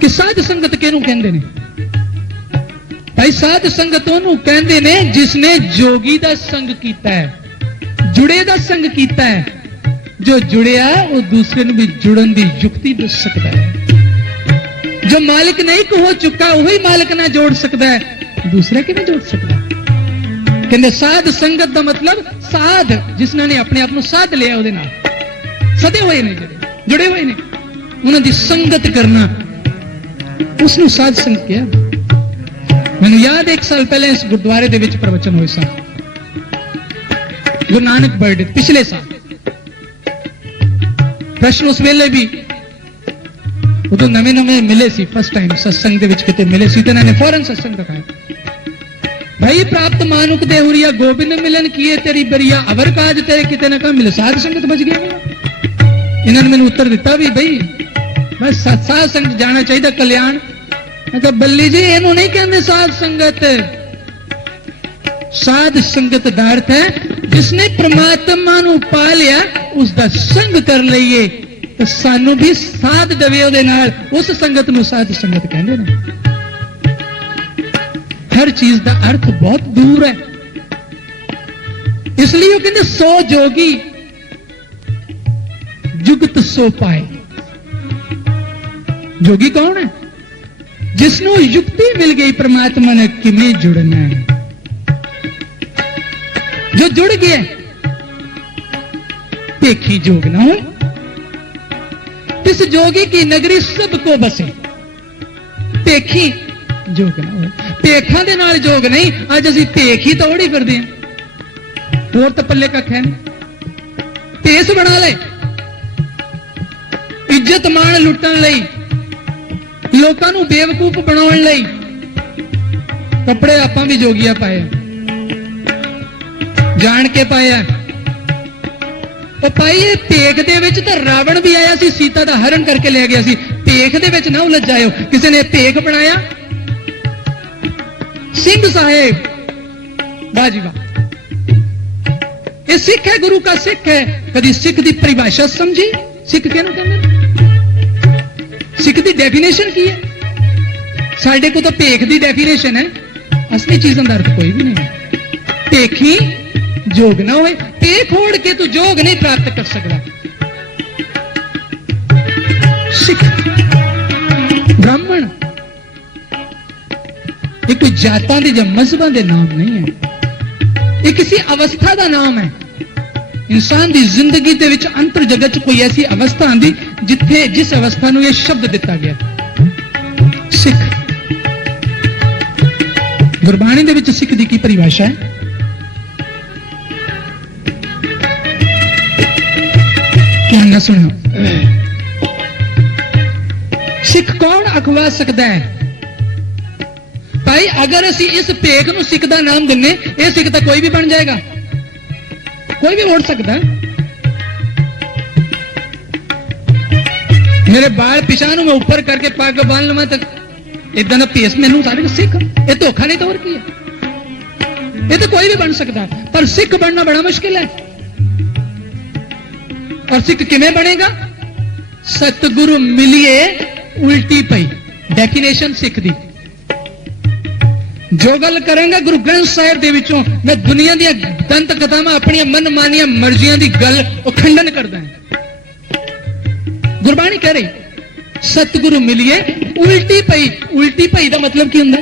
कि साध संगत किहनूं कहंदे ने? भाई साध संगत ओनूं कहंदे ने जिसने जोगी दा संग कीता है, जुड़े दा संग कीता है। जो जुड़िया वो दूसरे नूं भी जुड़न दी युक्ति दस सकता है। जो मालिक नहीं हो चुका वही मालिक ना जोड़ सकता है, दूसरा किवें जोड़ सकता है? कहंदे साध संगत दा मतलब साध जिसने अपने आप नूं साध लिया, उहदे नाल सदे हुए ने, जुड़े हुए ने, उन्हां दी संगत करना, उसनूं साध संगत किया। मैनूं याद 1 साल पहले इस गुरुद्वारे दे विच प्रवचन होए सन, गुरु नानक बर्डे पिछले साल। प्रश्न उस वेले भी उदों नवे नवे मिले सी, फर्स्ट टाइम सत्संग दे विच किते मिले सी, ते इन्हां ने फौरन सत्संग रखाया। भाई प्राप्त मानुक दे हुरिया गोबिंद मिलन किए तेरी बरिया, अवर काज तेरे किते न कम मिले, साध संगत बच गया। इन्होंने मैंने उत्तर दिता भी भाई बस साध संगत जाना चाहिए, कल्याण। मैं कहा बल्ली जी इन्हों नहीं कहते साध संगत। साध संगत का अर्थ है जिसने परमात्मा नूं पा लिया उसका संग कर लईए, तो सानू भी साध दवे उहदे नाल, उस संगत नूं साध संगत कहंदे ने। हर चीज का अर्थ बहुत दूर है, इसलिए वो कहते सो जोगी जुगत सो पाए। जोगी कौन है? जिसनों युक्ति मिल गई परमात्मा ने किमें जुड़ना है। जो जुड़ गया देखी जोग ना हो, इस जोगी की नगरी सबको बसे। ਭੇਖੀ ਜੋਗ ਨਾ ਹੋਏ। ਭੇਖਾਂ ਦੇ ਨਾਲ ਜੋਗ ਨਹੀਂ, ਅੱਜ ਅਸੀਂ ਭੇਖ ਹੀ ਤੋੜੀ ਫਿਰਦੇ ਹਾਂ। ਹੋਰ ਤਾਂ ਪੱਲੇ ਕੱਖ ਹੈ ਨਹੀਂ। ਭੇਸ ਬਣਾ ਲੈ, ਇੱਜ਼ਤ ਮਾਣ ਲੁੱਟਣ ਲਈ, ਲੋਕਾਂ ਨੂੰ ਬੇਵਕੂਫ ਬਣਾਉਣ ਲਈ ਕੱਪੜੇ ਆਪਾਂ ਵੀ ਜੋਗੀਆਂ ਪਾਏ, ਜਾਣ ਕੇ ਪਾਇਆ। ਉਹ ਪਾਈਏ ਭੇਖ ਦੇ ਵਿੱਚ ਤਾਂ ਰਾਵਣ ਵੀ ਆਇਆ ਸੀ, ਸੀਤਾ ਦਾ ਹਰਨ ਕਰਕੇ ਲੈ ਗਿਆ ਸੀ। ਭੇਖ ਦੇ ਵਿੱਚ ਨਾ ਉਲਝ ਜਾਇਓ। ਕਿਸੇ ਨੇ ਭੇਖ ਬਣਾਇਆ ਸਿੰਘ ਸਾਹਿਬ, ਬਾਜੀ ਵਾਹ। ਇਹ ਸਿੱਖ ਹੈ, ਗੁਰੂ ਕਾ ਸਿੱਖ ਹੈ। ਕਦੀ ਸਿੱਖ ਦੀ ਪਰਿਭਾਸ਼ਾ ਸਮਝੀ? ਸਿੱਖ ਕਿਹਨੂੰ ਕਹਿੰਦੇ? ਸਿੱਖ ਦੀ ਡੈਫੀਨੇਸ਼ਨ ਕੀ ਹੈ? ਸਾਡੇ ਕੋਲ ਤਾਂ ਭੇਖ ਦੀ ਡੈਫੀਨੇਸ਼ਨ ਹੈ, ਅਸਲੀ ਚੀਜ਼ਾਂ ਦਾ ਅਰਥ ਕੋਈ ਵੀ ਨਹੀਂ ਹੈ। ਭੇਖੀ ਜੋਗ ਨਾ ਹੋਏ। ਭੇਖ ਹੋੜ ਕੇ ਤੂੰ ਜੋਗ ਨਹੀਂ ਪ੍ਰਾਪਤ ਕਰ ਸਕਦਾ। ਸਿੱਖ ਬ੍ਰਾਹਮਣ ਇਹ ਕੋਈ ਜਾਤਾਂ ਦੇ ਜਾਂ ਮਜ਼ਹਬਾਂ ਦੇ ਨਾਮ ਨਹੀਂ ਹੈ, ਇਹ ਕਿਸੇ ਅਵਸਥਾ ਦਾ ਨਾਮ ਹੈ। ਇਨਸਾਨ ਦੀ ਜ਼ਿੰਦਗੀ ਦੇ ਵਿੱਚ ਅੰਤਰ ਜਗਤ ਚ ਕੋਈ ਐਸੀ ਅਵਸਥਾ ਆਂਦੀ ਜਿੱਥੇ ਜਿਸ ਅਵਸਥਾ ਨੂੰ ਇਹ ਸ਼ਬਦ ਦਿੱਤਾ ਗਿਆ ਸਿੱਖ। ਗੁਰਬਾਣੀ ਦੇ ਵਿੱਚ ਸਿੱਖ ਦੀ ਕੀ ਪਰਿਭਾਸ਼ਾ ਹੈ? ਧਿਆਨ ਨਾਲ ਸੁਣੋ। ਸਿੱਖ ਕੌਣ ਅਖਵਾ ਸਕਦਾ ਹੈ? ਭਾਈ ਅਗਰ ਅਸੀਂ ਇਸ ਭੇਖ ਨੂੰ ਸਿੱਖ ਦਾ ਨਾਮ ਦਿੰਨੇ, ਇਹ ਸਿੱਖ ਤਾਂ ਕੋਈ ਵੀ ਬਣ ਜਾਏਗਾ, ਕੋਈ ਵੀ ਉੜ ਸਕਦਾ। ਮੇਰੇ ਬਾਲ ਪਿਛਾਂ ਨੂੰ ਮੈਂ ਉੱਪਰ ਕਰਕੇ ਪੱਗ ਬੰਨ ਲਵਾਂ ਤਾਂ ਇਦਾਂ ਦਾ ਭੇਸ ਮੈਨੂੰ ਸਾਰੇ ਸਿੱਖ। ਇਹ ਧੋਖਾ ਨਹੀਂ ਤਾਂ ਹੋਰ ਕੀ ਹੈ? ਇਹ ਤਾਂ ਕੋਈ ਵੀ ਬਣ ਸਕਦਾ, ਪਰ ਸਿੱਖ ਬਣਨਾ ਬੜਾ ਮੁਸ਼ਕਿਲ ਹੈ। और सिख किमें बनेगा? सतगुरु मिलिए उल्टी पई डेफिनेशन सिख दी। जो गल करेंगे गुरु ग्रंथ साहिब दे विचों मैं दुनिया दी दंत कथावां अपनी मन मानिया मर्जियां दी गल खंडन करदा है। गुरबाणी कह रही सतगुरु मिलिए उल्टी पई। उल्टी पई दा मतलब की हुंदा?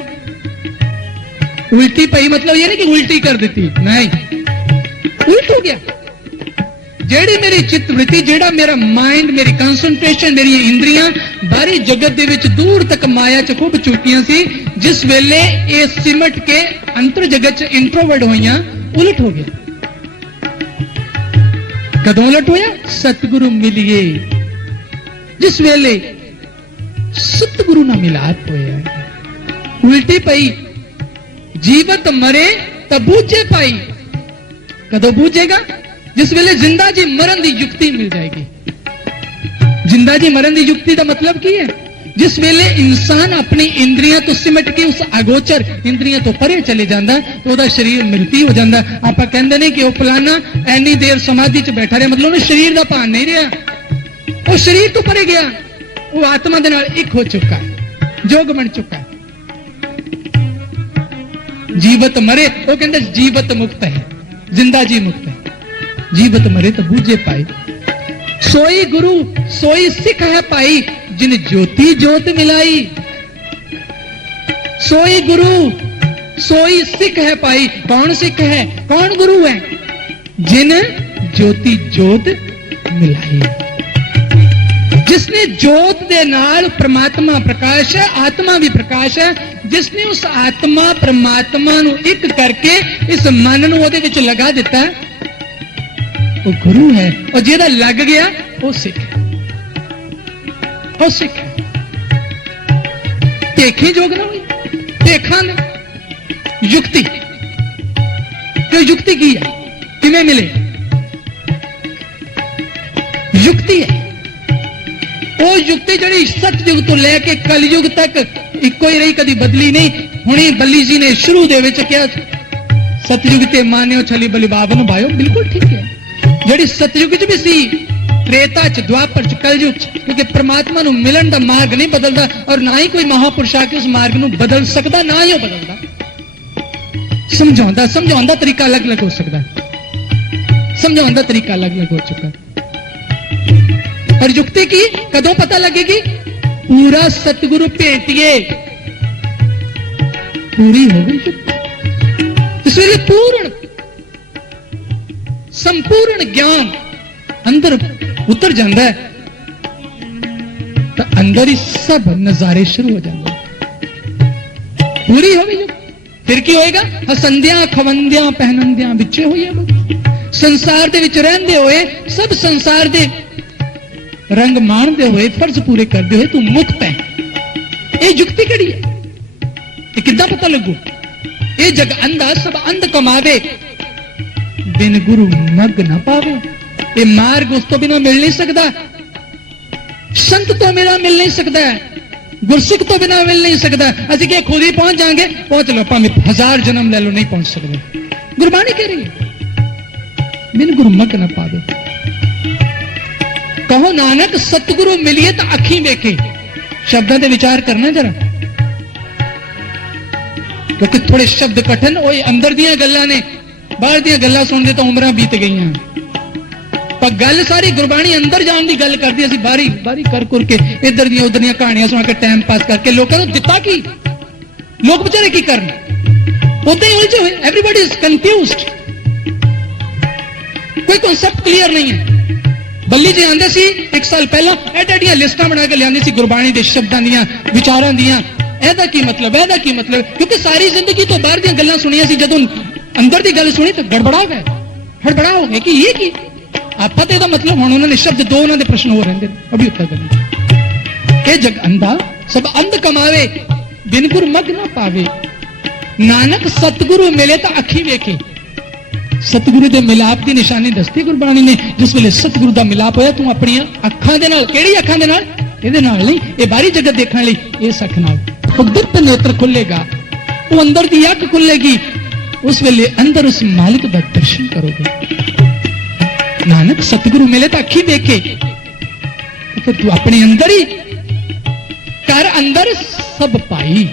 उल्टी पई मतलब ये नहीं कि उल्टी कर देती, नहीं, उल्ट हो गया। ਜਿਹੜੀ ਮੇਰੀ ਚਿੱਤ ਵ੍ਰਿਤੀ, ਜਿਹੜਾ ਮੇਰਾ ਮਾਈਂਡ, ਮੇਰੀ ਕਨਸੈਂਟਰੇਸ਼ਨ, ਮੇਰੀ ਇੰਦਰੀਆਂ ਬਾਹਰੀ ਜਗਤ ਦੇ ਵਿੱਚ ਦੂਰ ਤੱਕ ਮਾਇਆ ਚ ਖੁੱਭ ਚੁੱਕੀਆਂ ਸੀ, ਜਿਸ ਵੇਲੇ ਇਹ ਸਿਮਟ ਕੇ ਅੰਤਰ ਜਗਤ ਚ ਇੰਟਰੋਵਰਟ ਹੋਈਆਂ, ਉਲਟ ਹੋ ਗਿਆ। ਕਦੋਂ ਉਲਟ ਹੋਇਆ? ਸਤਿਗੁਰੂ ਮਿਲਿਏ, ਜਿਸ ਵੇਲੇ ਸਤਿਗੁਰੂ ਨਾਲ ਮਿਲਾਪ ਹੋਇਆ। ਉਲਟੀ ਪਈ। ਜੀਵਤ ਮਰੇ ਤਾਂ ਬੂਝੇ ਪਾਈ। ਕਦੋਂ ਬੂਝੇਗਾ? जिस वेले जिंदा जी मरण की युक्ति मिल जाएगी। जिंदा जी मरण की युक्ति का मतलब की है? जिस वेले इंसान अपनी इंद्रियां तो सिमट के उस अगोचर इंद्रियां तो परे चले जाता, तो उसका शरीर मृत्यु हो जाता। आप कहते नहीं कि वह फलाना एनी देर समाधि च बैठा रहा, मतलब उन्हें शरीर का भान नहीं रहा, वो शरीर तो परे गया, वो आत्मा के नाल एक हो चुका है, जोग बन चुका है। जीवत मरे, वो कहते जीवत मुक्त है, जिंदा जी मुक्त है। जीवत मरे तो बूझे पाई। सोई गुरु सोई सिख है पाई, जिन ज्योति ज्योत मिलाई। सोई गुरु सोई सिख है पाई। कौन सिख है? कौन गुरु है? जिन ज्योति ज्योत मिलाई। जिसने ज्योत दे नाल परमात्मा प्रकाश है, आत्मा भी प्रकाश है। जिसने उस आत्मा परमात्मा नू एक करके इस मन नू ओदे विच लगा दिता है, वो गुरु है। और जेदा लग गया वो सिख है, वो सिख है। देखी जोग ना हुई, देखा ना युक्ति। तो युक्ति की है? किमें मिले? युक्ति है वो युक्ति जी सतयुग तो लेके कलयुग तक इको ही रही, कभी बदली नहीं। हुणी बल्ली जी ने शुरू दे विच क्या सतयुग ते मानियो छली बलि बावन भाइयों, बिल्कुल ठीक है। ਜਿਹੜੀ ਸਤਯੁਗ ਚ ਵੀ ਸੀ, त्रेता च, द्वापर च, कलयुग च, क्योंकि परमात्मा नू मिलन दा मार्ग नहीं बदलदा, और ना ही कोई महापुरुष आके उस मार्ग नू बदल सकदा, ना ही बदलदा। समझाउंदा तरीका अलग अलग हो सकदा, समझाउंदा तरीका अलग अलग हो चुका। और युक्ति की कदों पता लगेगी? पूरा सतगुरु भेटिए, पूरी हो गई। इसलिए पूर्ण संपूर्ण ज्ञान अंदर उतर जाता है, तो अंदर ही सब नजारे शुरू हो जाते हैं। पूरी हो गई। फिर की होएगा? हसंदियां खवंदियां पहनंदियां विचे होई है। संसार दे विच रहंदे होए सब संसार दे रंग माणदे होए फर्ज पूरे करदे होए तू मुक्त है। ये जुक्ति कड़ी है? ये किद्दां पता लगू? ये जग अंधा सब अंध कमावे बिन गुरु मग न पावे। ये मार्ग उस तो बिना मिल नहीं सकता, संत तो बिना मिल नहीं सकता, गुरसिख तो बिना मिल नहीं सकता। असि क्या खुद ही पहुंच जाएंगे? पहुंच लो, भावे 1000 जन्म ले लो, नहीं पहुंच सकते। गुरबाणी कह रही है बिन गुरु मग न पावे। कहो नानक सतगुरु मिलिए तो अखी वेखे। शब्दों के विचार करना जरा, क्योंकि थोड़े शब्द कठिन वो अंदर दियां गल्लां ने, बाहर दियां गल्लां सुनते तो उम्रां बीत गई। पर गल सारी गुरबाणी अंदर जान की गल करती। असि बारी बारी कर के इधर दियां उधर दियां कहानियां सुना के टाइम पास करके लोगों को दिता की, लोग बेचारे की करन उदां ही उलझे हुए। एवरीबॉडी इज कंफ्यूज्ड, कोई कॉन्सेप्ट क्लियर नहीं है। बल्ली जी आंदे सी 1 साल पहला एडियां लिस्टां बना के लियानी सी गुरबाणी के शब्दां दियां विचारां दियां। एदा की मतलब, एदा की मतलब, क्योंकि सारी जिंदगी तो बाहर दियां गल्लां सुनियां सी, जदों अंदर दी गल सुनी तो गड़बड़ा गए, हड़बड़ा हो गए कि ये की आपा तो मतलब। हुण उन्होंने शब्द दो उन्होंने प्रश्न हो रहे अभी उत्तर करें के जग अंधा सब अंध कमावे बिन गुरु मग ना पावे। नानक सतगुरु मिले तो अखी वेखे। सतगुरु के मिलाप की निशानी दसती गुरबाणी ने। जिस वेले सतगुरु का मिलाप होया तू अपनी अखां दे नाल, केड़ी अखां दे नाल? इहदे नाल नहीं, ये बाहरी जगत देखने लई इस अख नाल। उद्दत नेत्र खुलेगा, वो अंदर की अख खुलेगी, उस वेले अंदर उस मालिक का दर्शन करोगे। नानक सतगुरु मिले तो अखी देखे। तो तू अपने अंदर ही कर, अंदर सब पाई,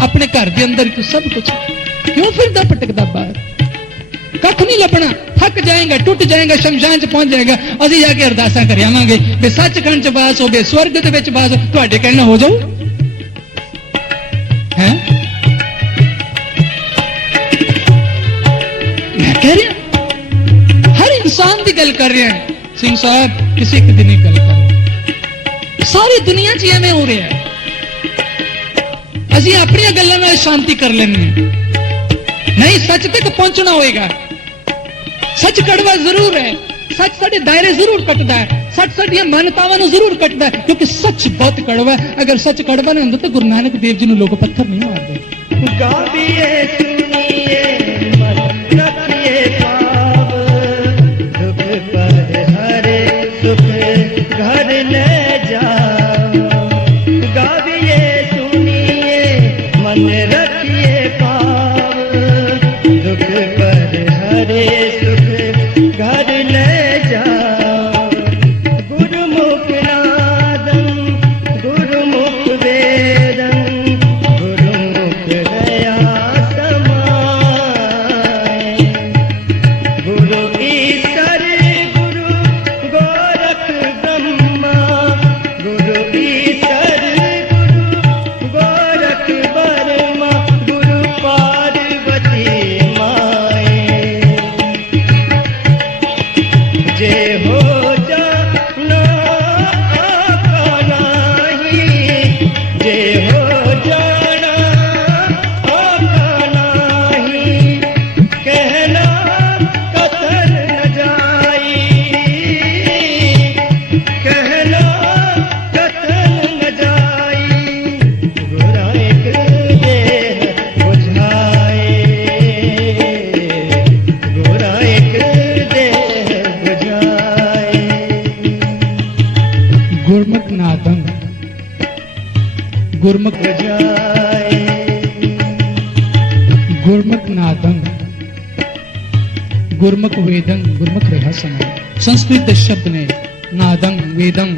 अपने घर के अंदर तू सब कुछ। क्यों फिरदा भटकदा बाहर? कख नहीं लभना, थक जाएगा, टूट जाएगा, शमशान च पहुंच जाएगा। असि जाके अरदासा कर आवांगे बे सचखंड च वास हो, बे स्वर्ग दे विच वास हो। तुहाडे कहना हो जाऊ हैं? मैं कह रहा हर इंसान की गल कर रहे हैं। सिंह साहब किसी एक दिन ही गल कर, सारी दुनिया च एवें हो रहा है। असि अपनी गल्लां नाल शांति कर लेने, नहीं सच तक पहुंचना होएगा। सच कड़वा जरूर है, सच साडे दायरे जरूर कटदा है, सच साडियां मान्यतावां नूं जरूर कटदा है, क्योंकि सच बहुत कड़वा है। अगर सच कड़वा नहीं होंदा तो गुरु नानक देव जी नूं लोग पत्थर नहीं मारदे। गाबिए सुनिए मन रखिए पाव, दुख पर हरे सुख घर ले जाओ। गाबिए सुनिए मन रखिए पाव, दुख पर हरे सुख घर ले जाओ। गुरुमुख नादं गुरुमुख वेदं, गुरुमुख दया समाए। गुरु ईश्वर गुरु गोरख ब्रह्मा, गुरु ईश्वर गुरु गोरख बर्मा, गुरु पार्वती माए। जे हो जाना आपा नाही, जे हो जाना आपा नाही, कहना कथन न जाई, कहना कथन न जाई। गुरा एक देह बुझाए, गुरा एक देह बुझाए। गुरमुख नादं गुरमुख बुझाए। गुरमुख नादं गुरमुख वेदं, गुरमुख रहसन। संस्कृत के शब्द ने नादं वेदं।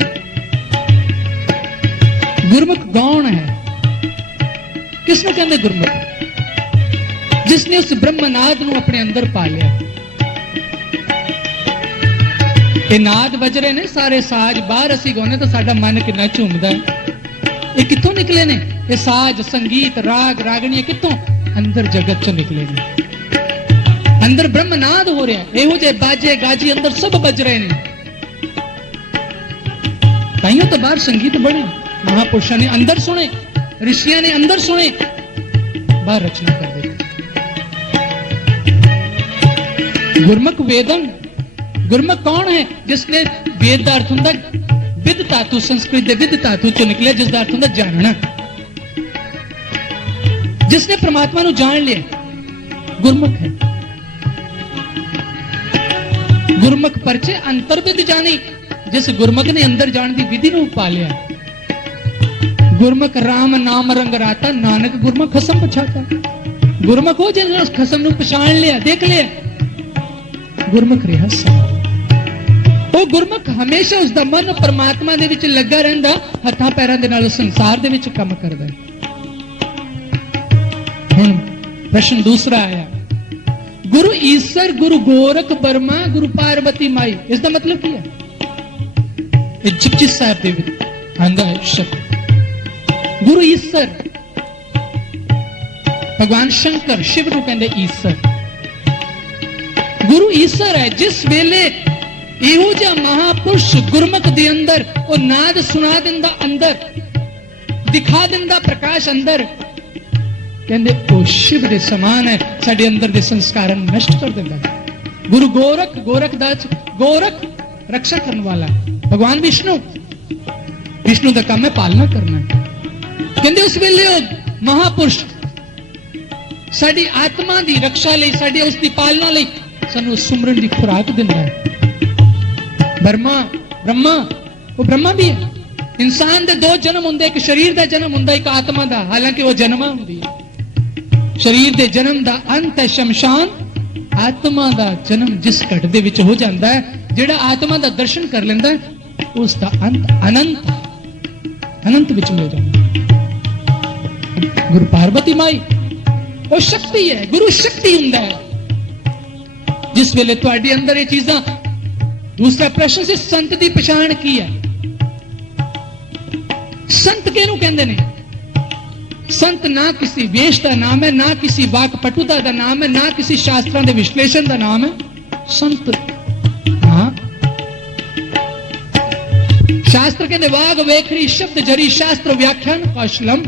गुरमुख कौन है? किसने कहते गुरमुख? जिसने उस ब्रह्मनाद नूं अपने अंदर पा लिया। ये नाद बज रहे ने सारे साज, बाहर असी गाने तो साडा मन कितना झूमदा है। ये कित्थों निकले ने? ये साज संगीत राग रागणियां कित्थों? अंदर जगत चों निकले ने। अंदर ब्रह्मनाद हो रहा है, एहो जे बाजे गाजी अंदर सब बज रहे ने। ताइयों तो बाहर संगीत बने, महापुरुषों ने अंदर सुने, ऋषियों ने अंदर सुने। बाहर रचना कर देती। गुरमुख वेदन, गुरमुख कौन है? जिसने वेद का अर्थ होंगे विद धातु, संस्कृत के विद धातु चो निकले, जिसका अर्थ होंगे जानना। जिसने परमात्मा को जान लिया गुरमुख है। गुरमुख परचे अंतर विद जानी, जिस गुरमुख ने अंदर जान की विधि को पा लिया। गुरमुख राम नाम रंग राता, नानक गुरमुख खसम पछाता। गुरमुख हो जिन्हें उस खसम को पछाण लिया, देख लिया, गुरमुख रहा सा। वो गुरमुख हमेशा उसका मन परमात्मा दे विच लगा रहिंदा, हत्थां पैरां दे नाल संसार दे विच काम करदा है। हुण प्रश्न दूसरा आया, गुरु ईश्वर, गुरु गोरख बर्मा, गुरु पार्वती माई, इसका मतलब क्या है? जपजी साहिब दे विच आंदा है शब्द गुरु ईश्वर। भगवान शंकर शिव नूं कहंदे ईश्वर। गुरु ईश्वर है। जिस वेले इहो जिहा महापुरुष गुरमुख दे अंदर वो नाद सुना दिंदा, अंदर दिखा दिंदा प्रकाश अंदर, कहंदे वो शिव दे समान है, साडे अंदर दे संस्कारां नूं नष्ट कर दिंदा। गुरु गोरख, गोरख दास, गोरख रक्षा करने वाला भगवान विष्णु। विष्णु का काम है पालना करना। कहंदे उस वेले वो महापुरुष साडी आत्मा दी रक्षा लई, साडी उसकी पालना लई सानू सुमरन की खुराक दिंदा है। ब्रह्मा, ब्रह्मा वो ब्रह्मा भी है। इंसान दे दो जन्म हुंदे, एक शरीर दा जन्म हुंदा, एक आत्मा दा। हालांकि वो जन्मा हुंदी है। शरीर दे जन्म दा अंत है शमशान, आत्मा दा जन्म जिस घट दे विच हो जांदा है, जेड़ा आत्मा दा दर्शन कर लेंदा है, उसका अंत अनंत, अनंत विच मिल जांदा। गुरु पार्वती माई वो शक्ति है, गुरु शक्ति हुंदा है। जिस वेले तुहाडे अंदर ये चीजां। दूसरा प्रश्न से संत की पछाण की है? संत किहनूं कहंदे ने? संत ना किसी वेश का नाम है, ना किसी वाकपटुता का नाम है, ना किसी शास्त्रों के विश्लेषण का नाम है। संत हाँ, शास्त्र कहते वाग वेखरी शब्द जरी शास्त्र व्याख्यान कौशलम।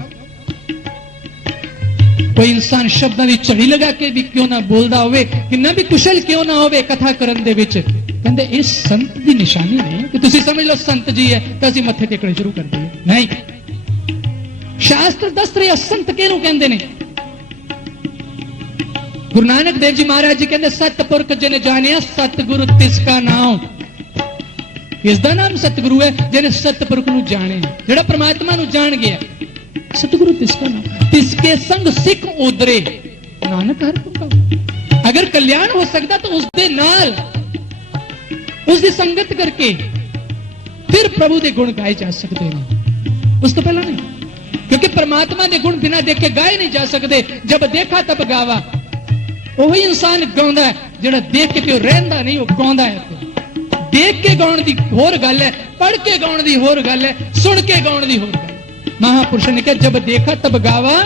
कोई इंसान शब्दां की झड़ी लगा के भी क्यों ना बोलता होवे, कितना भी कुशल क्यों ना होवे कथा करन दे विच, कहंदे इस संत की निशानी नहीं है कि तुसी समझ लो संत जी है तो असीं मत्थे टेकने शुरू कर दईए। नहीं, शास्त्र दस रहे संत किहनूं कहंदे ने। गुरु नानक देव जी महाराज जी कहंदे सतपुरख जिने जानिया सतगुरु तिसका नाम। इसदा नाम सतगुरु है, जिने सतपुरख नूं जाने, जेड़ा परमात्मा नूं जान गया, सतगुरु तिसका नाम। तिसके संग सिख उदरे नानक हर पुरखा। अगर कल्याण हो सकता तो उसके नाल उसकी संगत करके फिर प्रभु के गुण गाए जा सकते हैं, उस तो पहला नहीं। क्योंकि परमात्मा के गुण बिना देखे गाए नहीं जा सकते। जब देखा तब गावा। वही इंसान गाउंदा है जेड़ा देख के तो रहंदा नहीं, वो गाउंदा है। देख के गाउण दी होर गल है, पढ़ के गाउण दी होर गल है, सुन के गाउण दी होर गल। महापुरुष ने कहा जब देखा तब गावा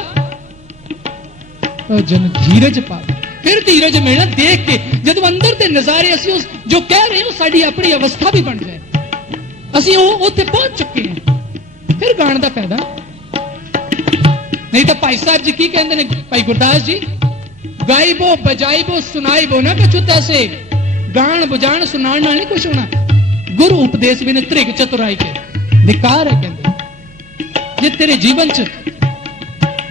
तो जन धीरज पावा। फिर धीरज मिलना देख के, जब अंदर के नजारे असि उस जो कह रहे हो साड़ी अपनी अवस्था भी बन जाए, असि उत्थे पहुंच चुके हैं, फिर गाण दा फायदा। नहीं तो भाई साहब जी की कहते हैं, भाई गुरदास जी गाइबो बजाइबो सुनाइबो ना कछुता से, गान बजान सुनाण नाल नहीं कुछ होना। गुरु उपदेश भी ने त्रिक चतुराई के धिकार है। कहते जे तेरे जीवन च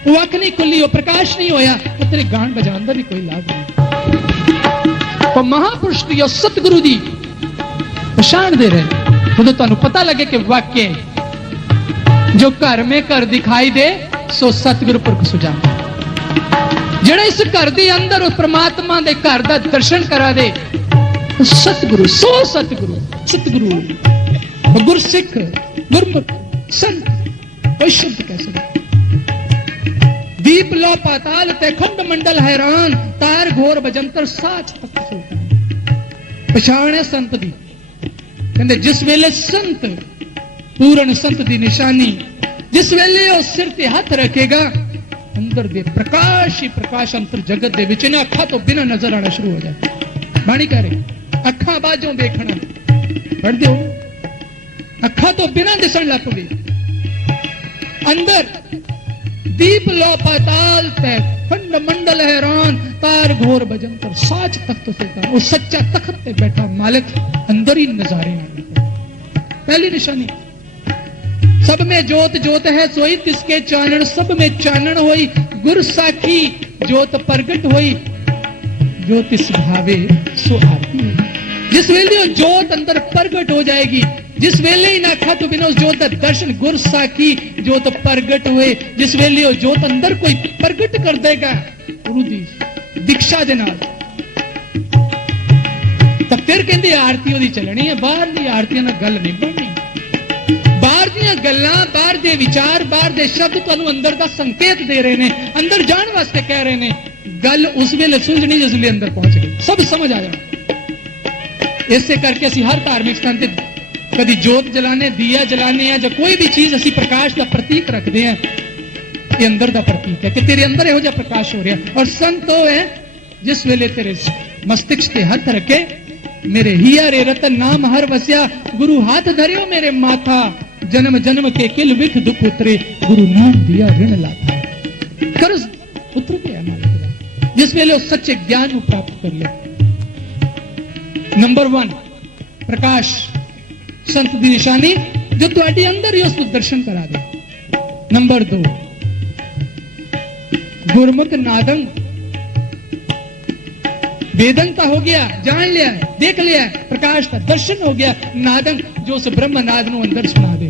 वो अख नहीं खुली, वो प्रकाश नहीं होया, तो तेरे गान बजान का भी कोई लाभ नहीं। तो महापुरुष की और सतगुरु की पछाण दे रहे तो तुहानू पता लगे कि वाक्य जो घर में घर दिखाई दे सो सतगुरु पुरख सुजान। जेड़ा इस घर के अंदर उस परमात्मा के घर का दर्शन करा दे सतगुरु, सो सतगुरु, सतगुरु गुरसिख गुरमुख संत कोई शब्द कह सकते। दीप लो पाताल ते खंड मंडल हैरान, तार घोर बजंतर साच तक सुल्तान। पछाण है संत दी। कहंदे जिस वेले संत पूर्ण संत दी निशानी, जिस वेले वो सिर ते हाथ रखेगा अंदर दे प्रकाश ही प्रकाश अंतर जगत दे विच ने अखा तो बिना नजर आना शुरू हो जाए। बाणी कह रहे अखा बाजों देखना पढ़ दो, अखा तो बिना दिसन लग पई। अंदर दीप लो पाताल तक खंड मंडल हैरान, तार घोर भजन कर, साच तख्त से कर। वो सच्चा तख्त पे बैठा मालिक अंदर ही नजारे आने लगे। पहली निशानी, सब में जोत जोत है सोई तिसके चानन, सब में चानन होई गुर साखी, जोत प्रगट होई जो तिस भावे सो आरती होई। जिस वेले जोत अंदर प्रगट हो जाएगी, जिस वेले ही ना खा तो बिना उस जोत का दर्शन, गुर साखी जोत प्रगट हुए, जिस वेले वो जोत अंदर कोई प्रगट कर देगा गुरु दी दीक्षा दे नाल, तो फिर कहंदे आरती ओदी चलनी है। बाहर दी आरतियां नाल गल नहीं बननी। बाहर ਦੀਆਂ ਗੱਲਾਂ, ਬਾਹਰ ਦੇ ਵਿਚਾਰ, ਬਾਹਰ ਦੇ ਸ਼ਬਦ ਤੁਹਾਨੂੰ ਅੰਦਰ ਦਾ ਸੰਕੇਤ ਦੇ ਰਹੇ ਨੇ, ਅੰਦਰ ਜਾਣ ਵਾਸਤੇ ਕਹਿ ਰਹੇ ਨੇ। ਗੱਲ ਉਸ ਵੇਲੇ ਸੁਲਝਣੀ ਜਿਸ ਵੇਲੇ ਅੰਦਰ ਪਹੁੰਚ ਗਈ, ਸਭ ਸਮਝ ਆ ਜਾਣਾ। ਇਸੇ ਕਰਕੇ ਅਸੀਂ ਹਰ ਧਾਰਮਿਕ ਸਥਾਨ ਤੇ ਕਦੀ ਜੋਤ ਜਲਾਣੇ, ਦੀਆ ਜਲਾਣੇ ਆ, ਜਾਂ ਕੋਈ ਵੀ ਚੀਜ਼ ਅਸੀਂ ਪ੍ਰਕਾਸ਼ ਦਾ ਪ੍ਰਤੀਕ ਰੱਖਦੇ ਆ, ਇਹ ਅੰਦਰ ਦਾ ਪ੍ਰਤੀਕ ਹੈ ਕਿ ਤੇਰੇ ਅੰਦਰ ਇਹੋ ਜਿਹਾ ਪ੍ਰਕਾਸ਼ ਹੋ ਰਿਹਾ। ਔਰ ਸੰਤ ਉਹ ਹੈ ਜਿਸ ਵੇਲੇ ਤੇਰੇ ਮਸਤਕ ਤੇ ਹੱਥ ਰੱਖੇ, मेरे हिया रे रतन नाम हर वस्या, गुरु हाथ धरियो मेरे माथा, जन्म जन्म के किल विख दुख उतरे, गुरु नाम दिया ऋण लाथा। कर्ज उतर गया मालिक दा, जिस वेले सच्चे ज्ञान को प्राप्त कर ले। नंबर 1 प्रकाश, संत दी निशानी जो तुहाडे अंदर ही उसको दर्शन करा दे। नंबर 2 गुरमुख नादंग, वेदनता हो गया, जान लिया, देख लिया, प्रकाश का दर्शन हो गया। नादंग जो उस ब्रह्म नाद नु अंदर सुना दे।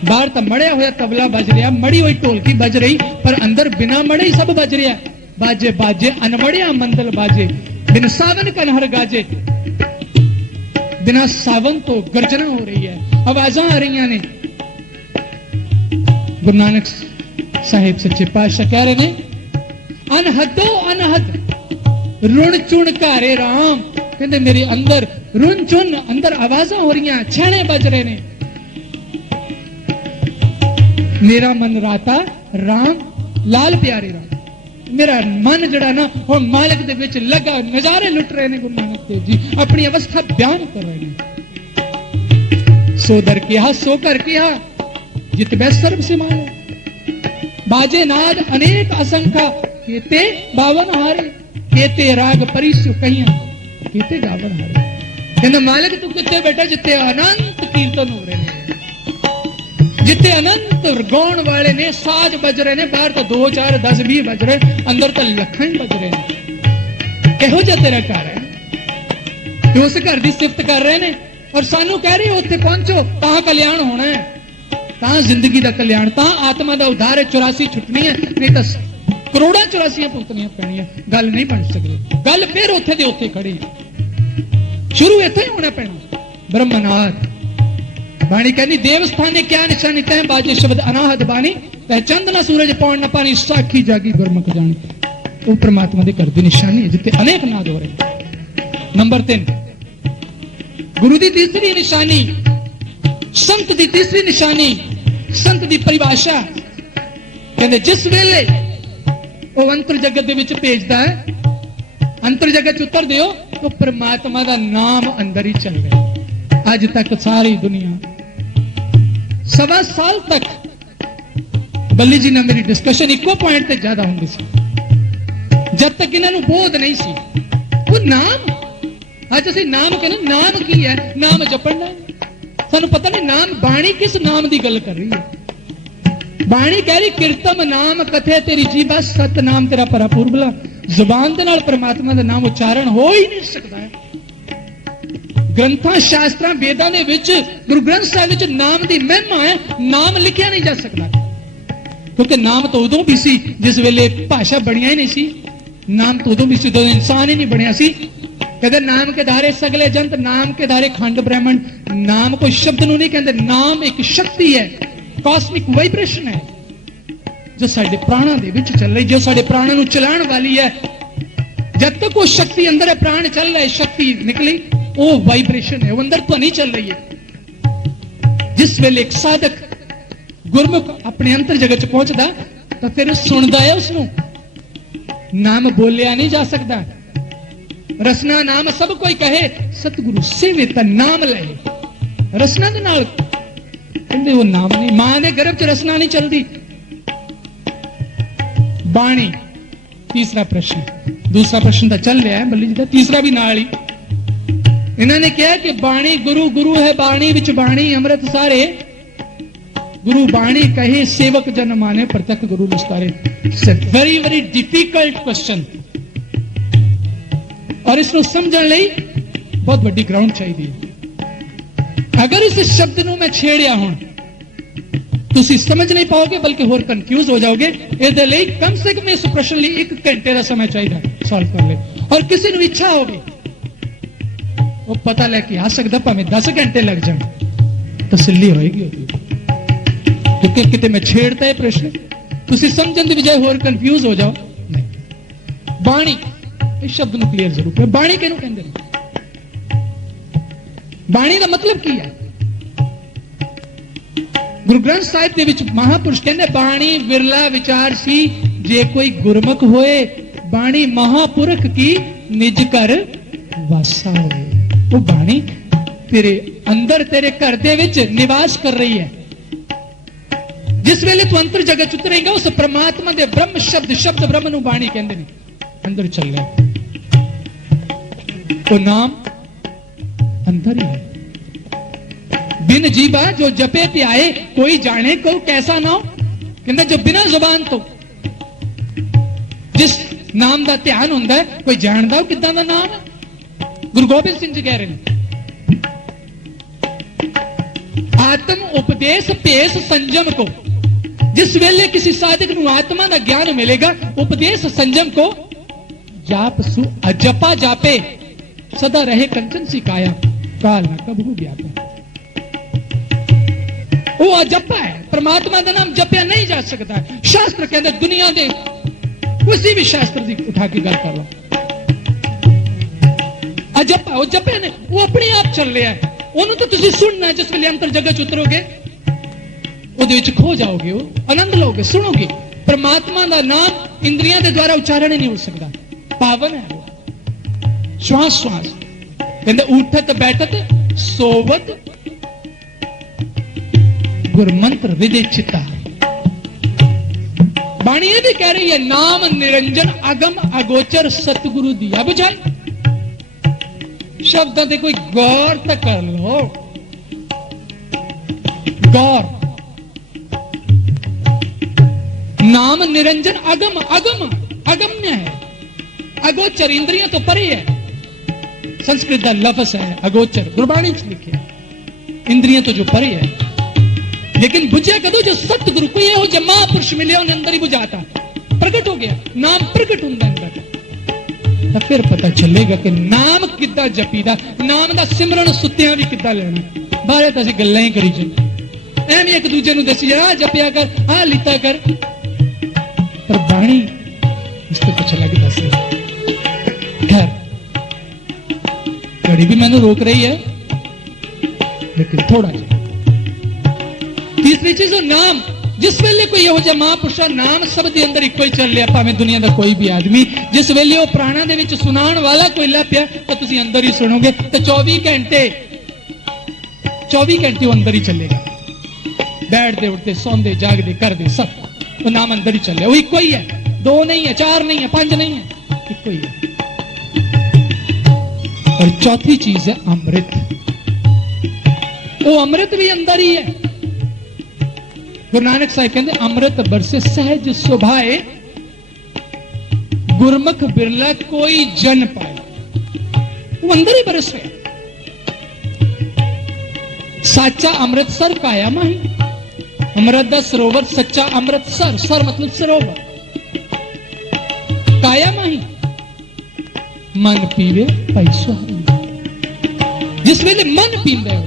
बाहर तो मड़िया होया तबला बज रहा, मड़ी हुई ढोलकी बज रही, पर अंदर बिना मड़े ही सब बज रहा। बाजे बाजे अनमड़िया मंदल बाजे, बिन सावन का नहर गाजे। बिना सावन तो गर्जना हो रही है, आवाजा आ रही ने। गुरु नानक साहिब सच्चे पातशाह कह रहे ने, अनहदो अनहद रुण चुन घारे राम। कहते मेरे अंदर रुण चुन, अंदर आवाजा हो रही, छेने बज रहे ने। मेरा मन राता राम, लाल प्यारे राम। मेरा मन जड़ा ना वो मालिक दे विच लगा, नजारे लुट रहे ने। गुरु नानक देव जी अपनी अवस्था बयान कर रहे हैं। सो दर किया सो कर किया, जित बै सर्व सिमान। बाजे नाद अनेक असंख्या, केते बावन हारे, केते राग परिसु कहिया, केते गावन हारे। कहना मालिक तू किते बैठा जिते अनंत कीर्तन हो रहे ने, जिते अनंत गाउण वाले ने, साज बज रहे ने। बाहर तो 2 4 10 20 बज रहे, अंदर तो लखां बज रहे ने। किहो जिहा तेरा घर है, कि उस घर की सिफत कर रहे ने, और सानू कह रहे उत्थे पहुंचो तां कल्याण होना है, तां जिंदगी का कल्याण, तां आत्मा का उद्धार है। 84 छुटनी है, नहीं तो करोड़ा 84 भुगतनियां पैणियां। गल नहीं बन सकती, गल फिर उत्थे दे उत्थे खड़ी, शुरू इत्थे ही होना पैना। ब्रह्मनाथ बाणी कहनी, देवस्थाने क्या निशानी तह बाजे शब्द अनाहत बानी, तह चंद ना सूरज पौन न पानी, साखी जागी गुरमुख जानी। वो परमात्मा दे घर दी निशानी है जिथे अनेक नाद हो रहे। नंबर 3 गुरु दी तीसरी निशानी, संत दी तीसरी निशानी, संत दी परिभाषा। कहते जिस वेले वो अंतर जगत दे विच भेजदा है, अंतर जगत उतर दियो, तो परमात्मा का नाम अंदर ही चल रहा। अज तक सारी दुनिया 1.25 साल तक बल्ली जी ने मेरी डिस्कशन इको पॉइंट ते ज्यादा होंदी सी, जब तक इन्हों बोध नहीं सी वो नाम। अज असीं नाम कहने, नाम की है, नाम जपना, सानू पता नहीं नाम बाणी किस नाम की गल कर रही है। बाणी कह रही कीर्तम नाम कथे तेरी जीवा, सत नाम तेरा परापूर्वला। जुबान दे नाल परमात्मा का नाम उच्चारण हो ही नहीं सकता है। ग्रंथां शास्त्रां वेदां दे विच, गुरु ग्रंथ साहिब विच नाम दी महिमा है, नाम लिखिया नहीं जा सकता। क्योंकि नाम तो उदों भी सी जिस वेले भाषा बनिया ही नहीं सी, नाम तो उदों भी सी, उदों इंसान ही नहीं बनिया सी। कहते नाम के धारे सगले जंत, नाम के धारे खंड ब्रह्मंड। नाम कोई शब्द नूं नहीं कहते, नाम एक शक्ति है, कॉस्मिक वाइब्रेशन है जो साडे प्राणा दे विच चल रही, जो साडे प्राणा नूं चलाण वाली है। जब तक वो शक्ति अंदर है, प्राण चल रहा है, शक्ति निकली, वो वाइब्रेशन है, वो अंदर तो नहीं चल रही है। जिस वेले एक साधक गुरमुख अपने अंतर जगत च पहुंचदा, तो फिर सुनदा है, उसनूं नाम बोलिया नहीं जा सकता। रसना नाम सब कोई कहे, सतगुरु सेवे ता नाम लए। रसना दे नाल कहंदे वो नाम नहीं, मां दे गर्भ च रसना नहीं चलदी। बाणी तीसरा प्रश्न, दूसरा प्रश्न तो चल रहा है बल्ली जी का, तीसरा भी नाल ही इन्होंने कहा कि बाणी गुरु, गुरु है बाणी विच बाणी अमृत सारे, गुरु बाणी कहे सेवक जन माने प्रत्यक्ष गुरु विस्तारे। वेरी वेरी डिफिकल्ट क्वेश्चन, और इसको समझने लई बहुत बड़ी ग्राउंड चाहिए। अगर इस शब्द ਨੂੰ मैं छेड़िया हूं ਤੁਸੀਂ समझ नहीं पाओगे बल्कि होर कंफ्यूज हो जाओगे। ਇਹਦੇ ਲਈ कम से कम इस प्रश्न ਲਈ 1 घंटे का समय चाहिए सॉल्व कर ले। और किसी ਨੂੰ इच्छा होगी वो पता लेके आ सकता, भावें 10 घंटे लग जाए, तसल्ली होएगी होगी। क्योंकि कितने मैं छेड़ता है प्रश्न, तुसी समझने की बजाय होर कंफ्यूज हो जाओ। नहीं, बाणी इस शब्द ਨੂੰ क्लियर जरूर करो। बाणी किहनूं कहंदे ने? बाणी का मतलब की है? गुरु ग्रंथ साहिब के विच महापुरुष कहते बाणी विरला विचार सी जे कोई गुरमुख होए, बाणी महापुरख की निज घर वासा होए। वो बाणी तेरे अंदर तेरे घर दे विच निवास कर रही है। जिस वेले तू अंतर जगत उतरेगा उस परमात्मा दे ब्रह्म शब्द, शब्द ब्रह्म नूं बाणी कहंदे ने, अंदर चल रहा है। वो नाम अंदर ही है। बिन जीवा जो जपे त्याए कोई जाने को कैसा ना हो, कहते जो बिना जुबान तो जिस नाम का ध्यान होता है कोई जानता हो किदा का नाम है। गुरु गोबिंद सिंह जी कह रहे हैं आत्म उपदेश भेस संजम को, जिस वेले किसी साधक को आत्मा का ज्ञान मिलेगा, उपदेश संजम को जाप सु अजपा जापे सदा रहे कंचन सिकाया काल न कबहू व्यापे। वो अजपा है, परमात्मा का नाम जपया नहीं जा सकता है। शास्त्र कहते दुनिया दे किसी भी शास्त्र की उठा के गल कर लो, अजपा वो जपया ने, वो अपने आप चल रहा है। उन्होंने तो तुम सुनना, जिस वे अंतर जगत उतरोगे वो खो जाओगे, वो आनंद लोगे, सुनोगे। परमात्मा का नाम इंद्रियों के द्वारा उच्चारण ही नहीं हो सकता, पावन है वो। श्वास श्वास कहते उठत बैठत सोवत गुरमंत्र विदे चिता। बाणी ये भी कह रही है नाम निरंजन अगम अगोचर सतगुरु दिया बुझाए। शब्दों से कोई गौर तक कर लो, गौर। नाम निरंजन अगम, अगम अगम्य है, अगोचर इंद्रियां तो परे है। संस्कृत का लफ्ज है अगोचर, गुरबाणी लिखे इंद्रियां तो जो परे है। लेकिन बुझा कदों जो सतगुरु कोई हो जो महापुरुष मिले उन्हें अंदर ही बुझाता, प्रकट हो गया, नाम प्रकट होता अंदर। तो फिर पता चलेगा कि नाम किदा जपीदा, नाम का सिमरन सुत्तियां भी किदा लेना। बारे तो असं गल्लां ही करी जाए, एवं एक दूजे को दसी आ जपिया कर, आ लीता कर, पर बाणी इस पर कुछ अलग दस रही। खैर घड़ी भी मैंने रोक रही है, लेकिन थोड़ा सा तीसरी चीज नाम। जिस वेले कोई यहो जिहा महापुरुष नाम सब दे अंदर इको ही चल रहा, भावें दुनिया का कोई भी आदमी, जिस वेले वो प्राणा दे विच सुनाण वाला कोई लभ्या तो तुसीं अंदर ही सुनोगे। तो 24 घंटे वो अंदर ही चलेगा, बैठते उठते सौंदे जागते करते सब वो नाम अंदर ही चल रहा। वो इको ही है, 2 नहीं है, 4 नहीं है, 5 नहीं है, इको ही है। और चौथी चीज है अमृत। वो अमृत भी अंदर ही है। गुरु नानक साहिब कहते अमृत बरसे सहज सुभाए, गुरमुख बिरला कोई जन पाए। वो अंदर ही बरस रहा। साचा अमृतसर काया माही, अमृत दा सरोवर सच्चा अमृतसर, सर मतलब सरोवर, काया माही मन पीवे पैसा। जिस वेले मन पींदा है,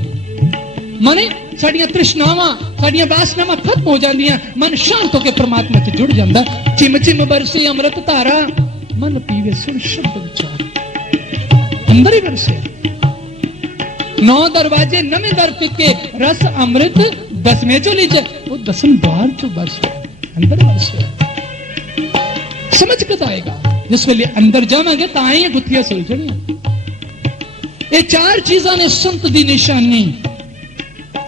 मने साड़ियां तृष्णावां साड़ियां वासनावां खत्म हो जांदियां, मन शांत होकर परमात्मा से जुड़ जाता। चिम चिम बरसे अमृत धारा, मन पीवे सुन शब्द विचार, अंदर ही बरसे। 9 दरवाजे नवे दर के रस अमृत 10वें चो लीजे, वो 10वें द्वार चो बरसे, अंदर बरसे। समझ कद आएगा जिस वेले अंदर जावांगे तां ही गुत्थियां सुलझणियां। ये 4 चीजां ने संत दी निशानी,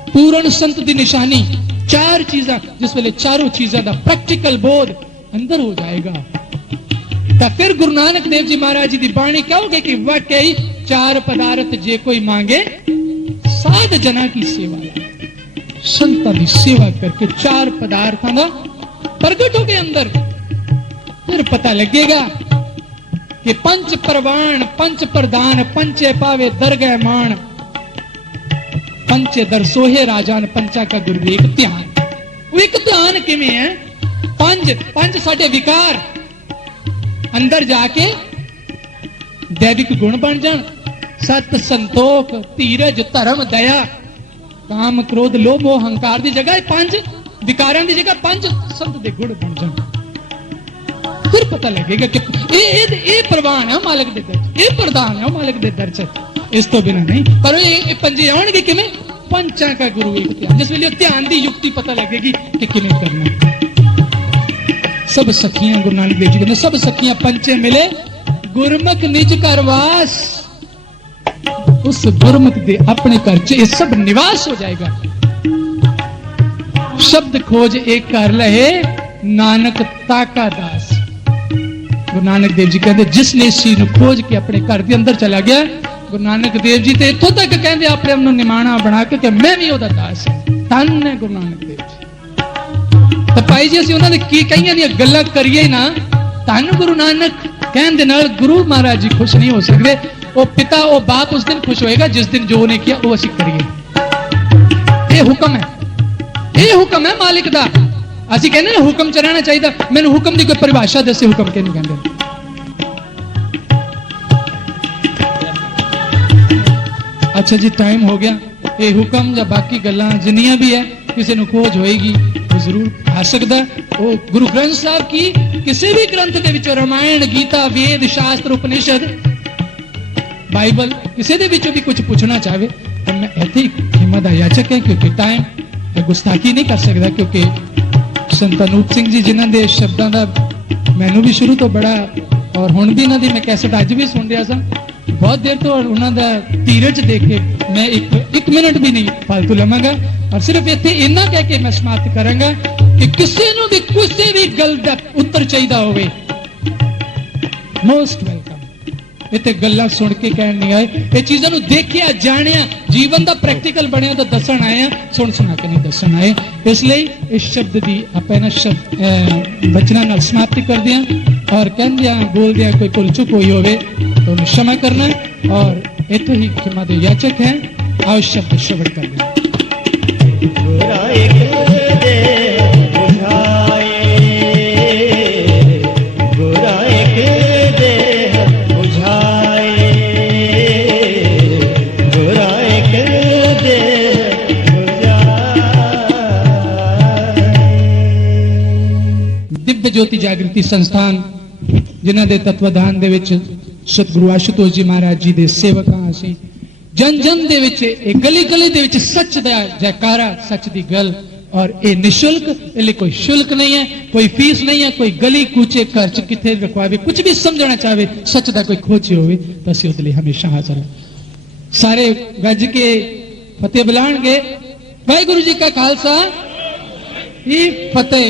पूर्ण संत दी निशानी। 4 चीजा, जिस वेले चारों चीजा दा प्रैक्टिकल बोध अंदर हो जाएगा, ਤਾਂ ਫਿਰ ਗੁਰੂ ਨਾਨਕ ਦੇਵ ਜੀ ਮਹਾਰਾਜ ਜੀ ਦੀ ਬਾਣੀ ਕਹੋਗੇ ਕਿ ਵਾਕਈ ਚਾਰ ਪਦਾਰਥ ਜੇ ਕੋਈ ਮੰਗੇ ਸਾਧ ਜਨਾਂ ਕੀ ਸੇਵਾ ਸੰਤਾਂ ਦੀ ਸੇਵਾ ਕਰਕੇ ਚਾਰ ਪਦਾਰਥਾਂ ਦਾ ਪ੍ਰਗਟ ਹੋ ਕੇ ਅੰਦਰ ਫਿਰ ਪਤਾ ਲੱਗੇਗਾ कि पंच परवान पंच प्रदान पंचे पावे दरगह मान पंचे दर सोहे राजान पंचा का गुरु एक ध्यान। वो एक ध्यान किमें है पंच पंच साडे विकार अंदर जाके दैविक गुण बन जान सत संतोख धीरज धर्म दया काम क्रोध लोभ मोह हंकार दी जगह पंच विकारां दी जगह पंच शब्द दे गुण बन जान। फिर पता लगेगा कि ये प्रवान है मालिक दे दर च, ये प्रधान है मालिक दे दर च। इस तो बिना नहीं पर ये पंजे आउणगे किवें पंचां का गुरु एक ध्यान। जिस वेले ध्यान दी युक्ति पता लगेगी कि किवें करना। सब सखियां गुरु नानक देव जी कहते सब सखियां पंचे मिले गुरमुख निज घर वास। उस गुरमुख दे अपने घर च ये सब निवास हो जाएगा। शब्द खोज एक कर लहे नानक ताका दास। गुरु नानक देव जी कहते जिसने इस चीज खोज के अपने घर के अंदर चला गया गुरु नानक देव जी तो इतों तक कहते अपने आप निमाणा बना के मैं भी ओदा दास धन है गुरु नानक देव जी। तो भाई जी असं उन्होंने की कई दी गल्लां करिए ना धन गुरु नानक कहने दे नाल गुरु महाराज जी खुश नहीं हो सकते। वो पिता वो बाप उस दिन खुश होएगा जिस दिन जो उन्हें किया वो असीं करिए। ये हुक्म है, ये हुक्म है मालिक दा। ਅਸੀਂ ਕਹਿੰਦੇ ਨਾ ਹੁਕਮ ਚ ਰਹਿਣਾ ਚਾਹੀਦਾ। ਮੈਨੂੰ ਹੁਕਮ ਦੀ ਕੋਈ ਪਰਿਭਾਸ਼ਾ ਦੱਸੇ ਹੁਕਮ ਕਿਹਨੂੰ ਕਹਿੰਦੇ। ਅੱਛਾ ਜੀ ਟਾਈਮ ਹੋ ਗਿਆ। ਇਹ ਹੁਕਮ ਜਾਂ ਬਾਕੀ ਗੱਲਾਂ ਜਿੰਨੀਆਂ ਵੀ ਹੈ ਕਿਸੇ ਨੂੰ ਖੋਜ ਹੋਏਗੀ ਉਹ ਜ਼ਰੂਰ ਆ ਸਕਦਾ। ਉਹ ਗੁਰੂ ਗ੍ਰੰਥ ਸਾਹਿਬ ਕੀ ਕਿਸੇ ਵੀ ਗ੍ਰੰਥ ਦੇ ਵਿੱਚੋਂ ਰਾਮਾਇਣ ਗੀਤਾ ਵੇਦ ਸ਼ਾਸਤਰ ਉਪਨਿਸ਼ਦ ਬਾਈਬਲ ਕਿਸੇ ਦੇ ਵਿੱਚੋਂ ਵੀ ਕੁਝ ਪੁੱਛਣਾ ਚਾਹਵੇ ਤਾਂ ਮੈਂ ਇੱਥੇ ਹੀ ਖਿਮਾ ਦਾ ਯਾਚਕ ਹੈ ਕਿਉਂਕਿ ਟਾਈਮ ਮੈਂ ਗੁਸਤਾਖੀ ਨਹੀਂ ਕਰ ਸਕਦਾ ਕਿਉਂਕਿ संत अनूप सिंह जी जिन्हों के शब्दों का मैनू भी शुरू तो बड़ा और हुण भी इन्हों की मैं कैसेट अज भी सुन रहा सा बहुत देर तो उन्होंने धीरज देख के मैं एक मिनट भी नहीं फालतू लवांगा और सिर्फ इत्थे इन्ना कह के मैं समाप्त करांगा कि किसी नूं भी किसी भी गल दा उत्तर चाहिए होवे मोस्ट वेलकम। इत्थे गल्लां सुन के कहण नहीं आए ये चीज़ां नूं देखिया जानिया जीवन का प्रैक्टिकल बनिया तो दसन आए हैं सुन सुना के नहीं दसन आए। इसलिए इस शब्द की आप बचना नाल समाप्ति करते हैं और कहते बोलते कोई भुल चुक हुई होवे तो उन्हें क्षमा करना और इतों ही क्षमा के याचक हैं। आओ शब्द श्रवण कर लें। दिव्य ज्योति जागृति संस्थान जिन्हां दे तत्वधान दे विच सतगुरु आशुतोष जी महाराज जी दे सेवकां असीं जन जन दे विच एक गली गली दे विच सच दा जयकारा सच दी गल और ये निशुल्क इसलिए कोई शुल्क नहीं है कोई फीस नहीं है कोई गली कूचे घर च किथे रखवावे कुछ भी समझना चाहे सच दा कोई खोजी होवे तो असीं उहदे लई हमेशा हाज़र हां। सारे गज के फतेह बुलाणगे। वाहिगुरू जी का खालसा फतेह।